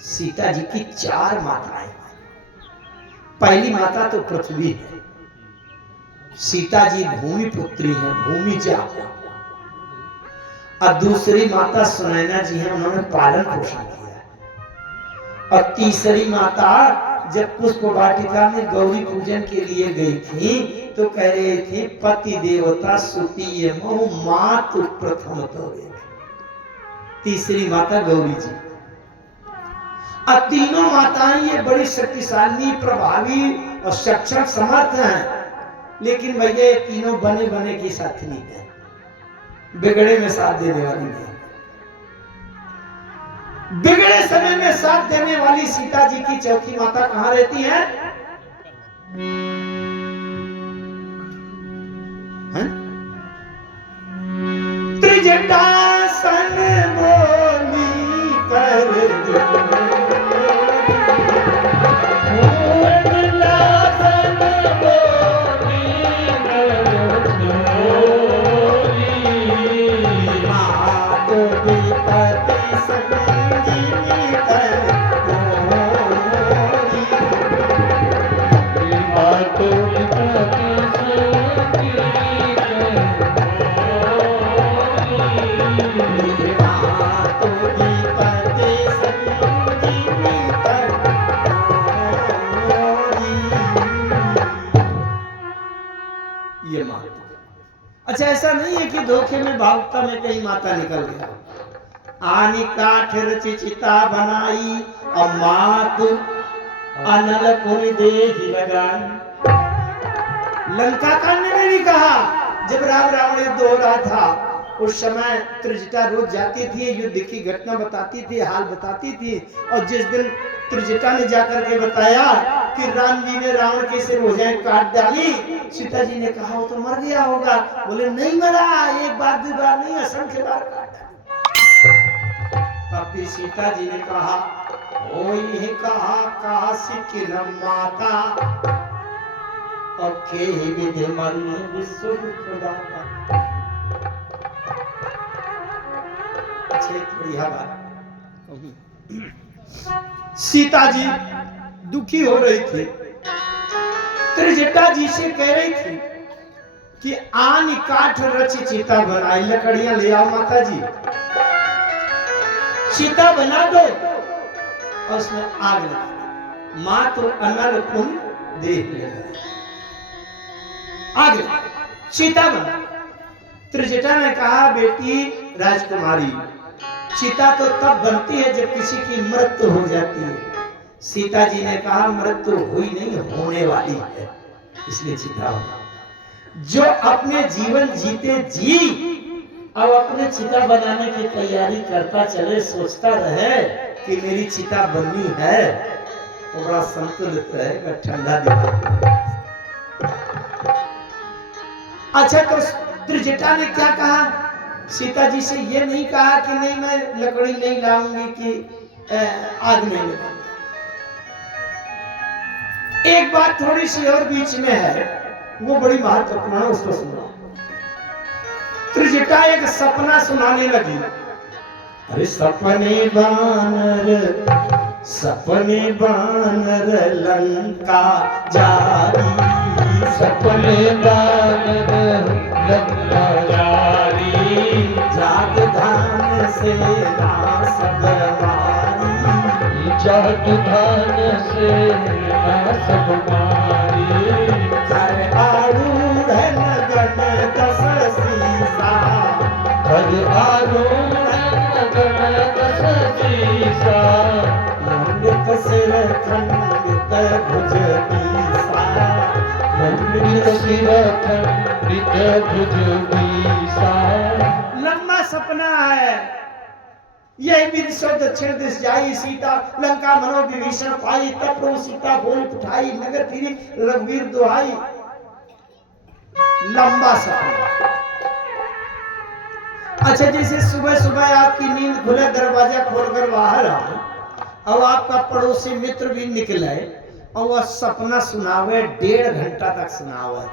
सीता जी की 4 माताएं हैं। पहली माता तो पृथ्वी है, सीता जी भूमि पुत्री हैं, भूमिजा। और दूसरी माता सुनैना जी हैं, उन्होंने पालन पोषण किया। और तीसरी माता जब पुष्प वाटिका में गौरी पूजन के लिए गई थी तो कह रहे थे पति देवता सुती मातु प्रथम तो। तीसरी माता गौरी जी। अब तीनों माताएं ये बड़ी शक्तिशाली, प्रभावी और सक्षम समर्थ हैं, लेकिन भैया तीनों बने बने की साथ नहीं है, बिगड़े में साथ देने वाली नहीं। बिगड़े समय में साथ देने वाली सीता जी की चौथी माता कहां रहती हैं? त्रिजटासन बोली कर ये माता। अच्छा, ऐसा नहीं है कि धोखे में भावुकता में कहीं माता निकल गया। आनी काठ रची चिता बनाई और मात अनल पुनि देहि लगाई। लंका कांड में भी कहा, जब राम रावण युद्ध हो रहा था उस समय त्रिजटा रोज जाती थी, युद्ध की घटना बताती थी, हाल बताती थी। और जिस दिन त्रिजटा ने जाकर के बताया कि राम जी ने रावण के सिर भुजाएं काट डाली, सीता जी ने कहा वो तो मर गया होगा। बोले नहीं मरा, एक बार दो बार नहीं, असंख्य बार काट डाली। तब भी सीता जी ने कहा ओ ये कहा सिकिन माता और के विधि मन विश्व दाता। अच्छा, एक बढ़िया बात, सीता जी दुखी हो रही थी, त्रिजटा जी से कह रही थी कि आन काठ रची चिता बनाई, लकड़ियां ले आओ माता जी, चिता बना दो और उसमें आग लगा। मां तो अनल पुन देख लेगा, आग लगा, चिता बना। त्रिजटा ने कहा बेटी राजकुमारी, चिता तो तब बनती है जब किसी की मृत्यु हो जाती है। सीता जी ने कहा मृत्यु हुई नहीं, होने वाली है, इसलिए चिता बना। जो अपने जीवन जीते जी अब अपने चिता बनाने की तैयारी करता चले, सोचता रहे कि मेरी चिता बननी है, तो बड़ा संतुलित रहेगा, ठंडा दिमाग। अच्छा, तो त्रिजटा ने क्या कहा? सीता जी से ये नहीं कहा कि नहीं मैं लकड़ी नहीं लाऊंगी कि आग नहीं लगाऊंगी। एक बात थोड़ी सी और बीच में है, वो बड़ी महत्वपूर्ण है, उसको सुनो। त्रिजटा एक सपना सुनाने लगी। अरे सपने बानर लंका जारी, सपने बानर लंका जारी, जाग धान से ना सब मारी, जाग धान से ना सब मारी, घर आरूढ़ नगन दस सीसा, घर आरूढ़ नगन दस सीसा, मंडित सिर खंडित भुज बीसा, मंडित सिर खंडित भुज बीसा। लंबा सपना है। यह विदिशा दक्षिण दिश जाई, सीता लंका मनो विभीषण पाई, तब प्रभु सीता बोल उठाई, नगर फिरी रघुवीर दुहाई। लंबा सपना। अच्छा, जैसे सुबह सुबह आपकी नींद खुले, दरवाजा खोलकर बाहर आए और आपका पड़ोसी मित्र भी निकले और वह सपना सुनावे, 1.5 घंटा तक सुनावे,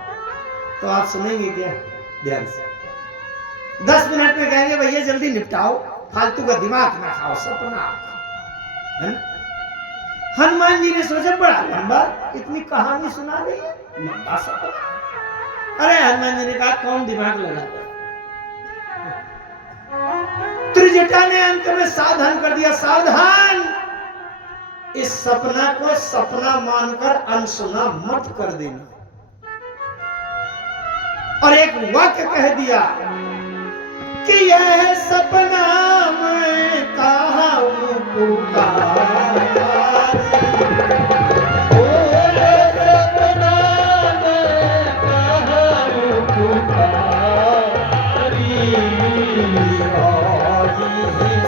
तो आप सुनेंगे क्या? ध्यान से 10 मिनट में कहेंगे भैया जल्दी निपटाओ, फालतू का दिमाग ना खाओ, सपना है ना? हनुमान जी ने सोचा बड़ा लंबा, इतनी कहानी सुना रही है, लंबा सपना। अरे हनुमान जी ने कहा कौन दिमाग लगाता। त्रिजटा ने अंत में सावधान कर दिया, सावधान, इस सपना को सपना मानकर अनसुना मत कर देना। और एक वाक्य कह दिया कि यह सपना मैं कहा पुकारा,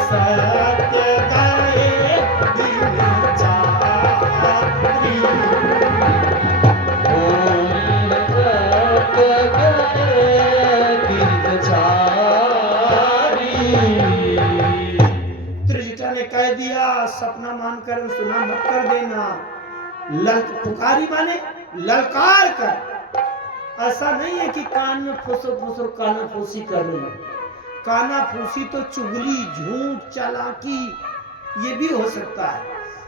सत्य नामकरण सुना मत कर देना। पुकारी माने ललकार कर। ऐसा नहीं है कि कान में फुसुर फुसुर कानाफूसी कर रही है। कानाफूसी तो चुगली, झूठ, चालाकी ये भी हो सकता है,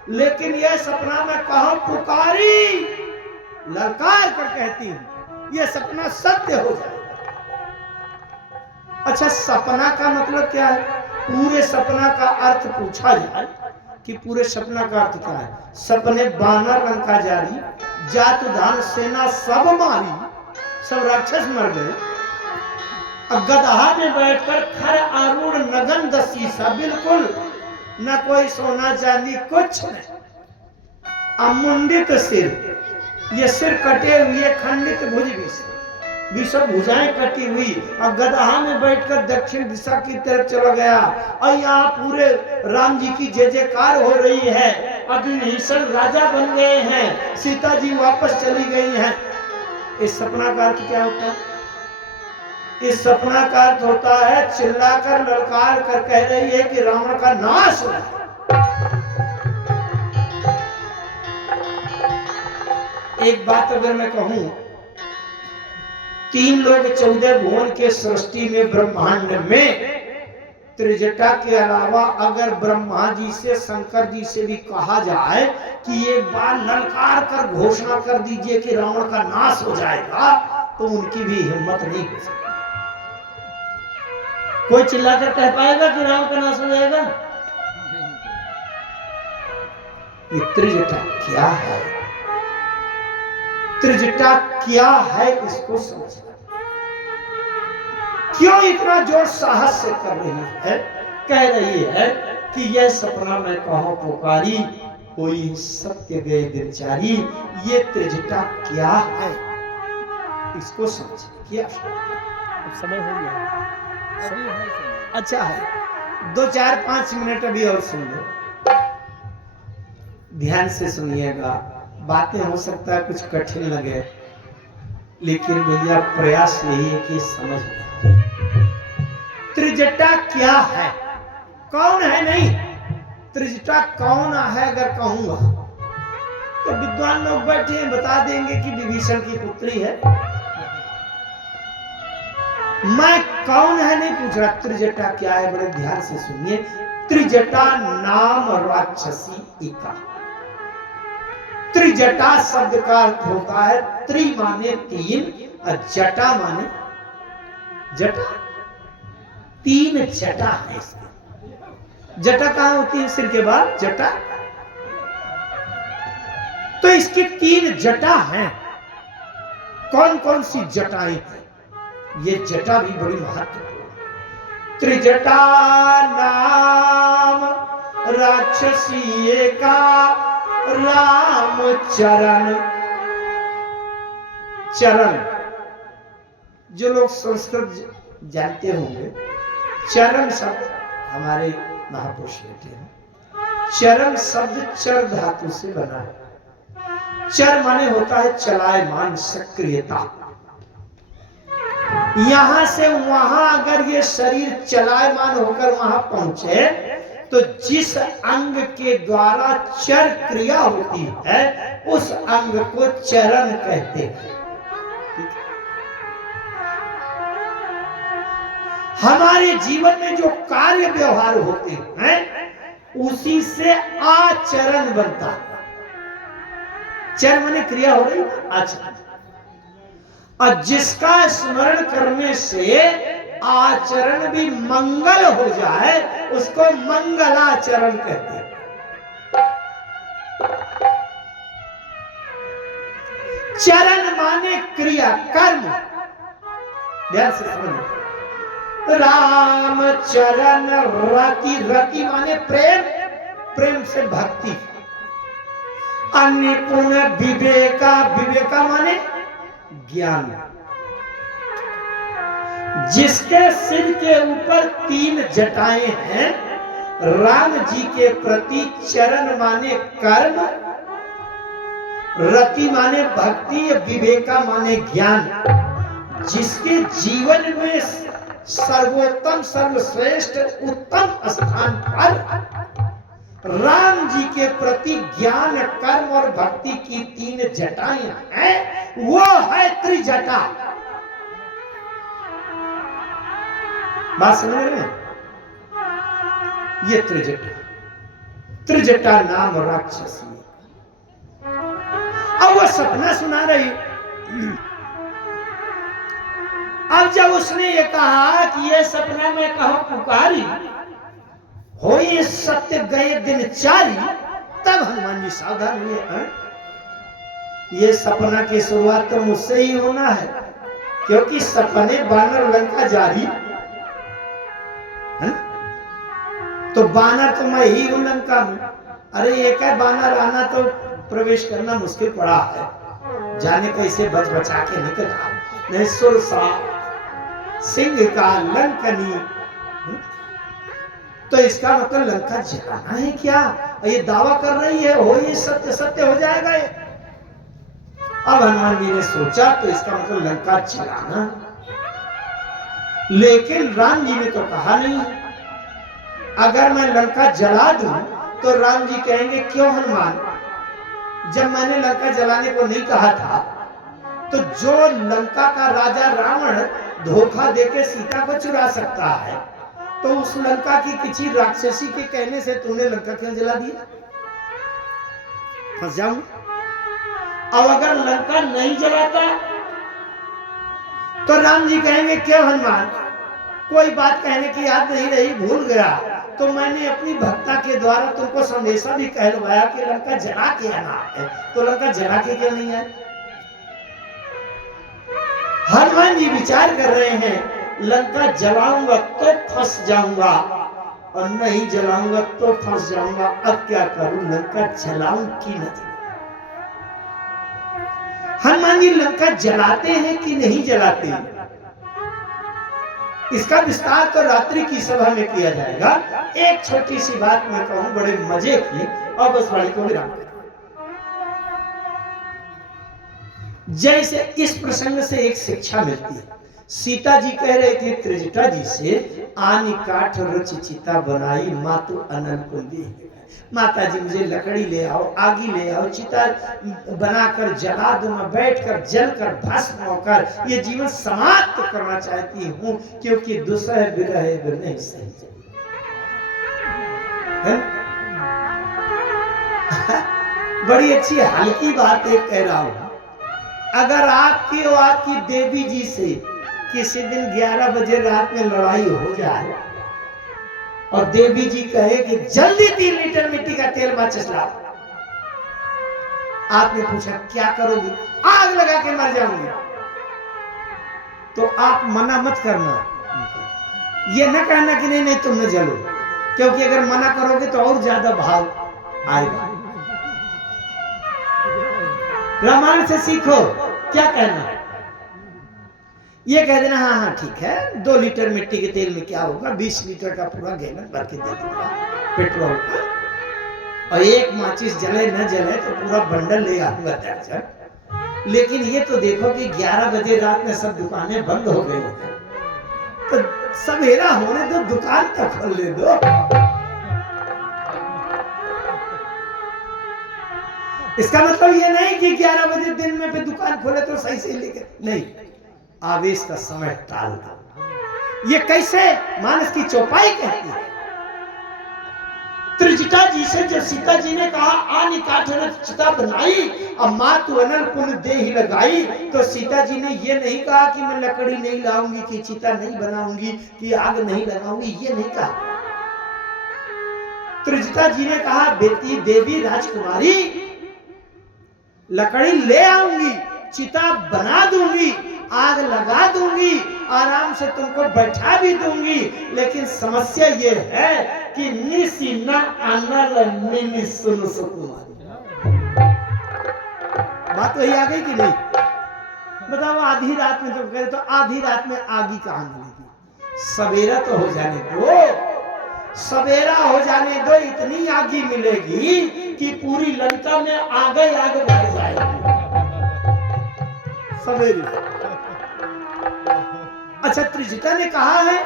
लेकिन यह सपना मैं कहा पुकारी ललकार कर कहती हूं, यह सपना सत्य हो जाएगा। अच्छा, सपना का मतलब क्या है? पूरे सपना का अर्थ पूछा जाए कि पूरे सपना का अर्थ क्या है? सपने बानर रंग का जारी, जात धान सेना सब मारी, सब राक्षस मर गए। गदहा में बैठकर खर आरूढ़ नगन दसीसा, बिल्कुल न कोई सोना चांदी कुछ नहीं। अमुंडित सिर, ये सिर कटे हुए, खंडित भुज भी सब भुजाएं कटी हुई, और गदहा में बैठकर दक्षिण दिशा की तरफ चला गया। और यहाँ पूरे राम जी की जय जयकार हो रही है। अभी विभीषण राजा बन गए हैं, सीता जी वापस चली गई हैं। इस सपना का अर्थ क्या होता है? इस सपना का अर्थ होता है चिल्लाकर ललकार कर कह रही है कि रावण का नाश हो। एक बात अगर मैं कहूं, 3 लोग 14 भुवन के सृष्टि में ब्रह्मांड में त्रिजटा के अलावा अगर ब्रह्मा जी से, शंकर जी से भी कहा जाए कि एक बार ललकार कर घोषणा कर दीजिए कि रावण का नाश हो जाएगा, तो उनकी भी हिम्मत नहीं हो सकती। कोई चिल्लाकर कह पाएगा कि रावण का नाश हो जाएगा? ये त्रिजटा क्या है? त्रिजटा क्या है, इसको समझना। क्यों इतना जोर साहस से कर रही है? कह रही है कि यह सपना मैं कहूं पुकारी, कोई सत्य गए दिनचारी। ये त्रिजटा क्या है, इसको समझने की आवश्यकता। समय हो गया। अच्छा है, 2, 4, 5 मिनट अभी और सुन लो, ध्यान से सुनिएगा। बातें हो सकता है कुछ कठिन लगे, लेकिन भैया प्रयास यही है कि समझ में। त्रिजटा क्या है, कौन है? नहीं, त्रिजटा कौन है अगर कहूंगा तो विद्वान लोग बैठे हैं, बता देंगे कि विभीषण की पुत्री है। मैं कौन है नहीं पूछ रहा, त्रिजटा क्या है बड़े ध्यान से सुनिए। त्रिजटा नाम राक्षसी एका। त्रिजटा शब्द का अर्थ होता है त्रि माने 3 और जटा माने जटा। 3 जटा है इसमें। जटा कहां होती है? सिर के बाद जटा। तो इसकी 3 जटा हैं। कौन कौन सी जटाएं हैं? ये जटा भी बड़ी महत्वपूर्ण। त्रिजटा नाम राक्षसी एका, राम चरण। चरण, जो लोग संस्कृत जानते होंगे, चरण शब्द हमारे महापुरुष बैठे हैं। चरण शब्द चर धातु से बना है। चर माने होता है चलायमान, सक्रियता। यहां से वहां अगर ये शरीर चलायमान होकर वहां पहुंचे तो जिस अंग के द्वारा चर क्रिया होती है उस अंग को चरण कहते हैं। हमारे जीवन में जो कार्य व्यवहार होते हैं उसी से आचरण बनता है। चर माने क्रिया हो रही, आचरण। और जिसका स्मरण करने से आचरण भी मंगल हो जाए उसको मंगलाचरण कहते हैं। चरण माने क्रिया, कर्म। ध्यान से समझो। राम चरण रति, रति माने प्रेम, प्रेम से भक्ति। अनिपुण विवेका, विवेका माने ज्ञान। जिसके सिर के ऊपर 3 जटाएं हैं, राम जी के प्रति चरण माने कर्म, रति माने भक्ति, विवेका माने ज्ञान। जिसके जीवन में सर्वोत्तम, सर्वश्रेष्ठ, उत्तम स्थान पर राम जी के प्रति ज्ञान, कर्म और भक्ति की 3 जटाएं हैं, वो है त्रिजटा। बात समझ रहे हैं? ये त्रिजटा, त्रिजटा नाम राक्षसी। अब वो सपना सुना रही। अब जब उसने ये कहा कि ये सपना में कहो पुकारी हो, ये सत्य गए दिन चारी, तब हनुमान जी सावधान हुए। ये सपना की शुरुआत तो मुझसे ही होना है, क्योंकि सपने बानर लंका जारी है, तो बानर तो मैं ही हूं लंका में। अरे एक है बानर आना तो प्रवेश करना मुश्किल पड़ा है, जाने कैसे बच बचा के निकला। नहीं सुरसा सिंह का लंकनी, तो इसका मतलब लंका जलाना है क्या? ये दावा कर रही है, हो ये सत्य सत्य हो जाएगा ये। अब हनुमान जी ने सोचा तो इसका मतलब लंका जलाना, लेकिन राम जी ने तो कहा नहीं। अगर मैं लंका जला दूं तो राम जी कहेंगे क्यों हनुमान, जब मैंने लंका जलाने को नहीं कहा था, तो जो लंका का राजा रावण धोखा देके सीता को चुरा सकता है, तो उस लंका की किसी राक्षसी के कहने से तुमने लंका क्यों जला दिया? फंस जाऊं। अब अगर लंका नहीं जलाता तो राम जी कहेंगे क्यों हनुमान, कोई बात कहने की याद नहीं रही, भूल गया, तो मैंने अपनी भक्ता के द्वारा तुमको संदेशा भी कहलवाया कि लंका जला के आना है, तो लंका जला के क्यों नहीं आए? हनुमान जी विचार कर रहे हैं, लंका जलाऊंगा तो फंस जाऊंगा, और नहीं जलाऊंगा तो फंस जाऊंगा। अब क्या करूं, लंका जलाऊं कि न जलाऊं? हनुमान जी लंका जलाते हैं कि नहीं जलाते हैं, इसका विस्तार तो रात्रि की सभा में किया जाएगा। एक छोटी सी बात मैं कहूं बड़े मजे की, और बस वाली को विराम करें। जैसे इस प्रसंग से एक शिक्षा मिलती है। सीता जी कह रहे थे त्रिजटा जी से, आनी काठ रच चिता बनाई मातु अनल कुंदी। माता जी मुझे लकड़ी ले आओ, आगी ले आओ, चिता बनाकर जला दो, मैं बैठकर जलकर भस्म होकर ये जीवन समाप्त करना चाहती हूँ, क्योंकि दुसह विरह नहीं सही है। बड़ी अच्छी हल्की बात एक कह रहा हूं। अगर आपकी और आपकी देवी जी से किसी दिन 11 बजे रात में लड़ाई हो जाए और देवी जी कहे कि जल्दी 3 लीटर मिट्टी का तेल माचिस लाओ, आपने पूछा क्या करोगी? आग लगा के मर जाऊंगी। तो आप मना मत करना, ये ना कहना कि नहीं नहीं तुम न जलो, क्योंकि अगर मना करोगे तो और ज्यादा भाव आएगा। रामायण से सीखो, क्या कहना, ये कह देना हाँ हाँ ठीक है, 2 लीटर मिट्टी के तेल में क्या होगा, 20 लीटर का पूरा गैलन भर के दे दूंगा पेट्रोल का, और एक माचिस जले न जले तो पूरा बंडल ले आऊंगा दर्जन। लेकिन ये तो देखो कि 11 बजे रात में सब दुकानें बंद हो गई हैं, तो सवेरा होने दो, दुकान तक खोल ले दो। इसका मतलब ये नहीं कि 11 बजे दिन में भी दुकान खोले तो सही से लेके नहीं, आवेश का समय टाल दो। ये कैसे मानस की चौपाई कहती है। त्रिजटा जी से जब सीता जी ने कहा आनी काठ रच चिता बनाई और मातु अनल पुन देहि लगाई, तो सीता जी ने ये नहीं कहा कि मैं लकड़ी नहीं लाऊंगी, कि चिता नहीं बनाऊंगी, कि आग नहीं लगाऊंगी, ये नहीं कहा। त्रिजटा जी ने कहा बेटी देवी राजकुमारी, लकड़ी ले आऊंगी, चिता बना दूंगी, आग लगा दूंगी, आराम से तुमको बैठा भी दूंगी, लेकिन समस्या ये है कि निसी न अनल मिली सुन सुकुमारी। बात वही आ गई कि नहीं? बताओ आधी रात में जब कहे तो आधी रात में आगी कहां मिलेगी? सवेरा तो हो जाने दो, सवेरा हो जाने दो, इतनी आगी मिलेगी कि पूरी लंका में आग बढ़ जाएगी सवेरे। अच्छा, त्रिजटा ने कहा है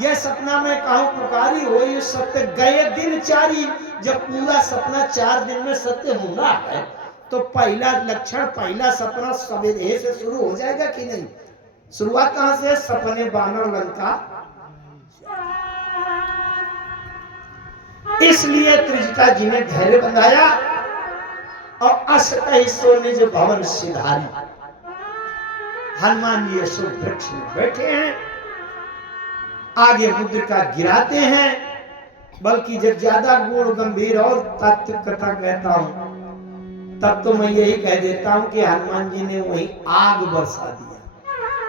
यह सपना में कहूं पुकारी हो, ये सत्य गए दिन चारी, जब पूरा सपना 4 दिन में सत्य होना है तो पहला लक्षण, पहला सपना सवेरे से शुरू हो जाएगा कि नहीं? शुरुआत कहां से? सपने बानर लंका। इसलिए त्रिजटा जी ने धैर्य बंधाया और अष्टो निज भवन सिधारी। हनुमान जी अशोक वृक्ष में बैठे हैं, आगे मुद्रिका गिराते हैं। बल्कि जब ज्यादा गुण गंभीर और तात्विक कथा कहता हूं तब तो मैं यही कह देता हूं कि हनुमान जी ने वही आग बरसा दिया।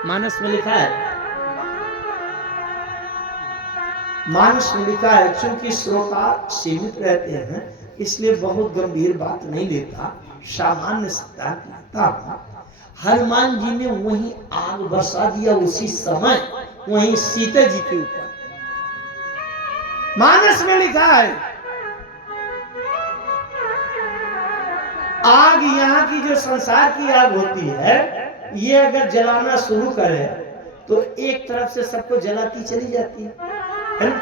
मानस में लिखा है, मानस में लिखा है। चूंकि श्रोता सीमित रहते हैं इसलिए बहुत गंभीर बात नहीं लेता, सामान्य सिद्धांत लेता हूं। हनुमान जी ने वही आग बरसा दिया उसी समय, वही सीता जी के ऊपर। मानस में लिखा है आग, यहाँ की जो संसार की आग होती है, ये अगर जलाना शुरू करे तो एक तरफ से सबको जलाती चली जाती है ना?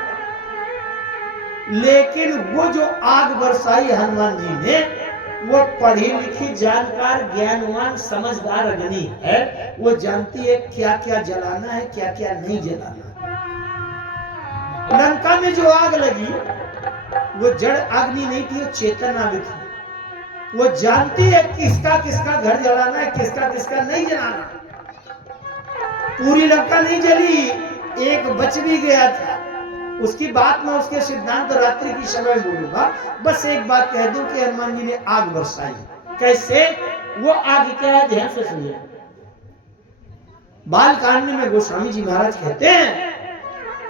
लेकिन वो जो आग बरसाई हनुमान जी ने, वो पढ़ी लिखी जानकार ज्ञानवान समझदार अग्नि है। वो जानती है क्या क्या जलाना है, क्या क्या नहीं जलाना। लंका में जो आग लगी वो जड़ अग्नि नहीं थी, वो चेतन आग थी। वो जानती है किसका किसका घर जलाना है, किसका किसका नहीं जलाना। पूरी लंका नहीं जली, एक बच भी गया था। उसकी बात में उसके सिद्धांत रात्रि की समय बोलूंगा। बस एक बात कह दूं कि हनुमान जी ने आग बरसाई। कैसे? वो आग क्या है, ध्यान से सुनिए। बालकांड में गोस्वामी जी महाराज कहते हैं,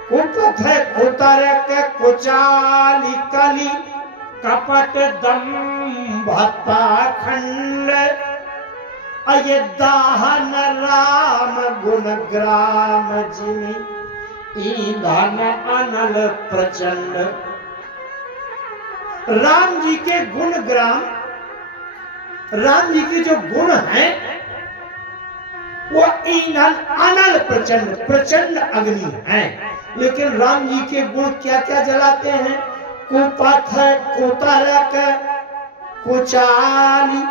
कुपथ है उतारे के कुचाली कली कपट दंभ पाखंड अयोध्याहन राम गुण ग्राम जिनि ईंधन अनल प्रचंड। राम जी के गुण ग्राम, राम जी के जो गुण हैं वो ईंधन अनल प्रचंड, प्रचंड अग्नि है। लेकिन राम जी के गुण क्या क्या जलाते हैं? कुपथ है, कुतरक, कुचाली,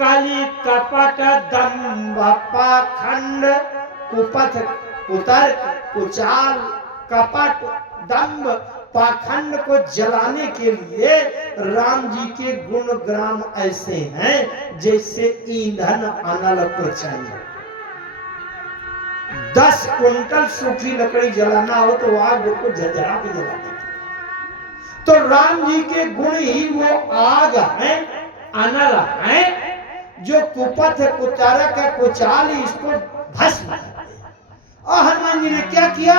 कली, कपट, दंभ, पाखंड। कुपथ, कुतर्क, कुचाल, कपट, दंभ, पाखंड को जलाने के लिए राम जी के गुण ग्राम ऐसे हैं जैसे ईंधन अनल प्रचंड। 10 क्विंटल सूखी लकड़ी जलाना हो तो आग को झरझरा के जला देती। तो राम जी के गुण ही वो आग है, अनल है, जो कुपथ, कुतारक, कुचाल इसको भस्म करते हैं। और हनुमान जी ने क्या किया?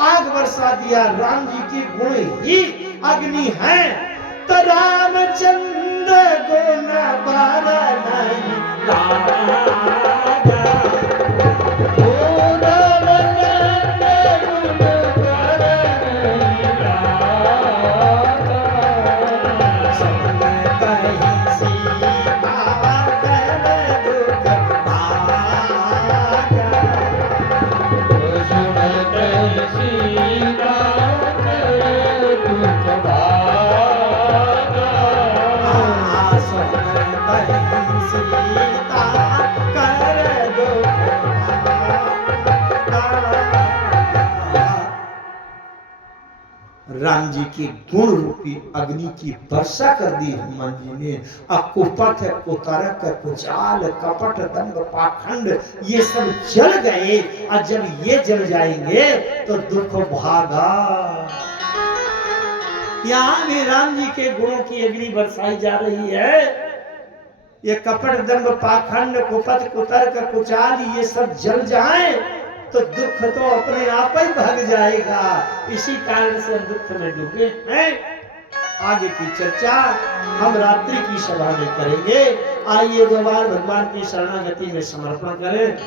आग बरसा दिया। राम जी के गुण ही अग्नि है। तो रामचंद्र गुण राम जी के गुण रूपी अग्नि की वर्षा कर दी हनुमान जी ने। कुपथ, कुतरक, कुचाल, कपट, दंभ, पाखंड ये सब जल गए। और जब ये जल जाएंगे तो दुख भागा। यहाँ भी राम जी के गुणों की अग्नि बरसाई जा रही है। ये कपट, दंभ, पाखंड, कुपथ, कुतर्क, कुचाल ये सब जल जाए तो दुख तो अपने आप ही भाग जाएगा। इसी कारण से दुख में डूबे हैं। आगे की चर्चा हम रात्रि की सभा में करेंगे। आइए 2 बार भगवान की शरणागति में समर्पण करें।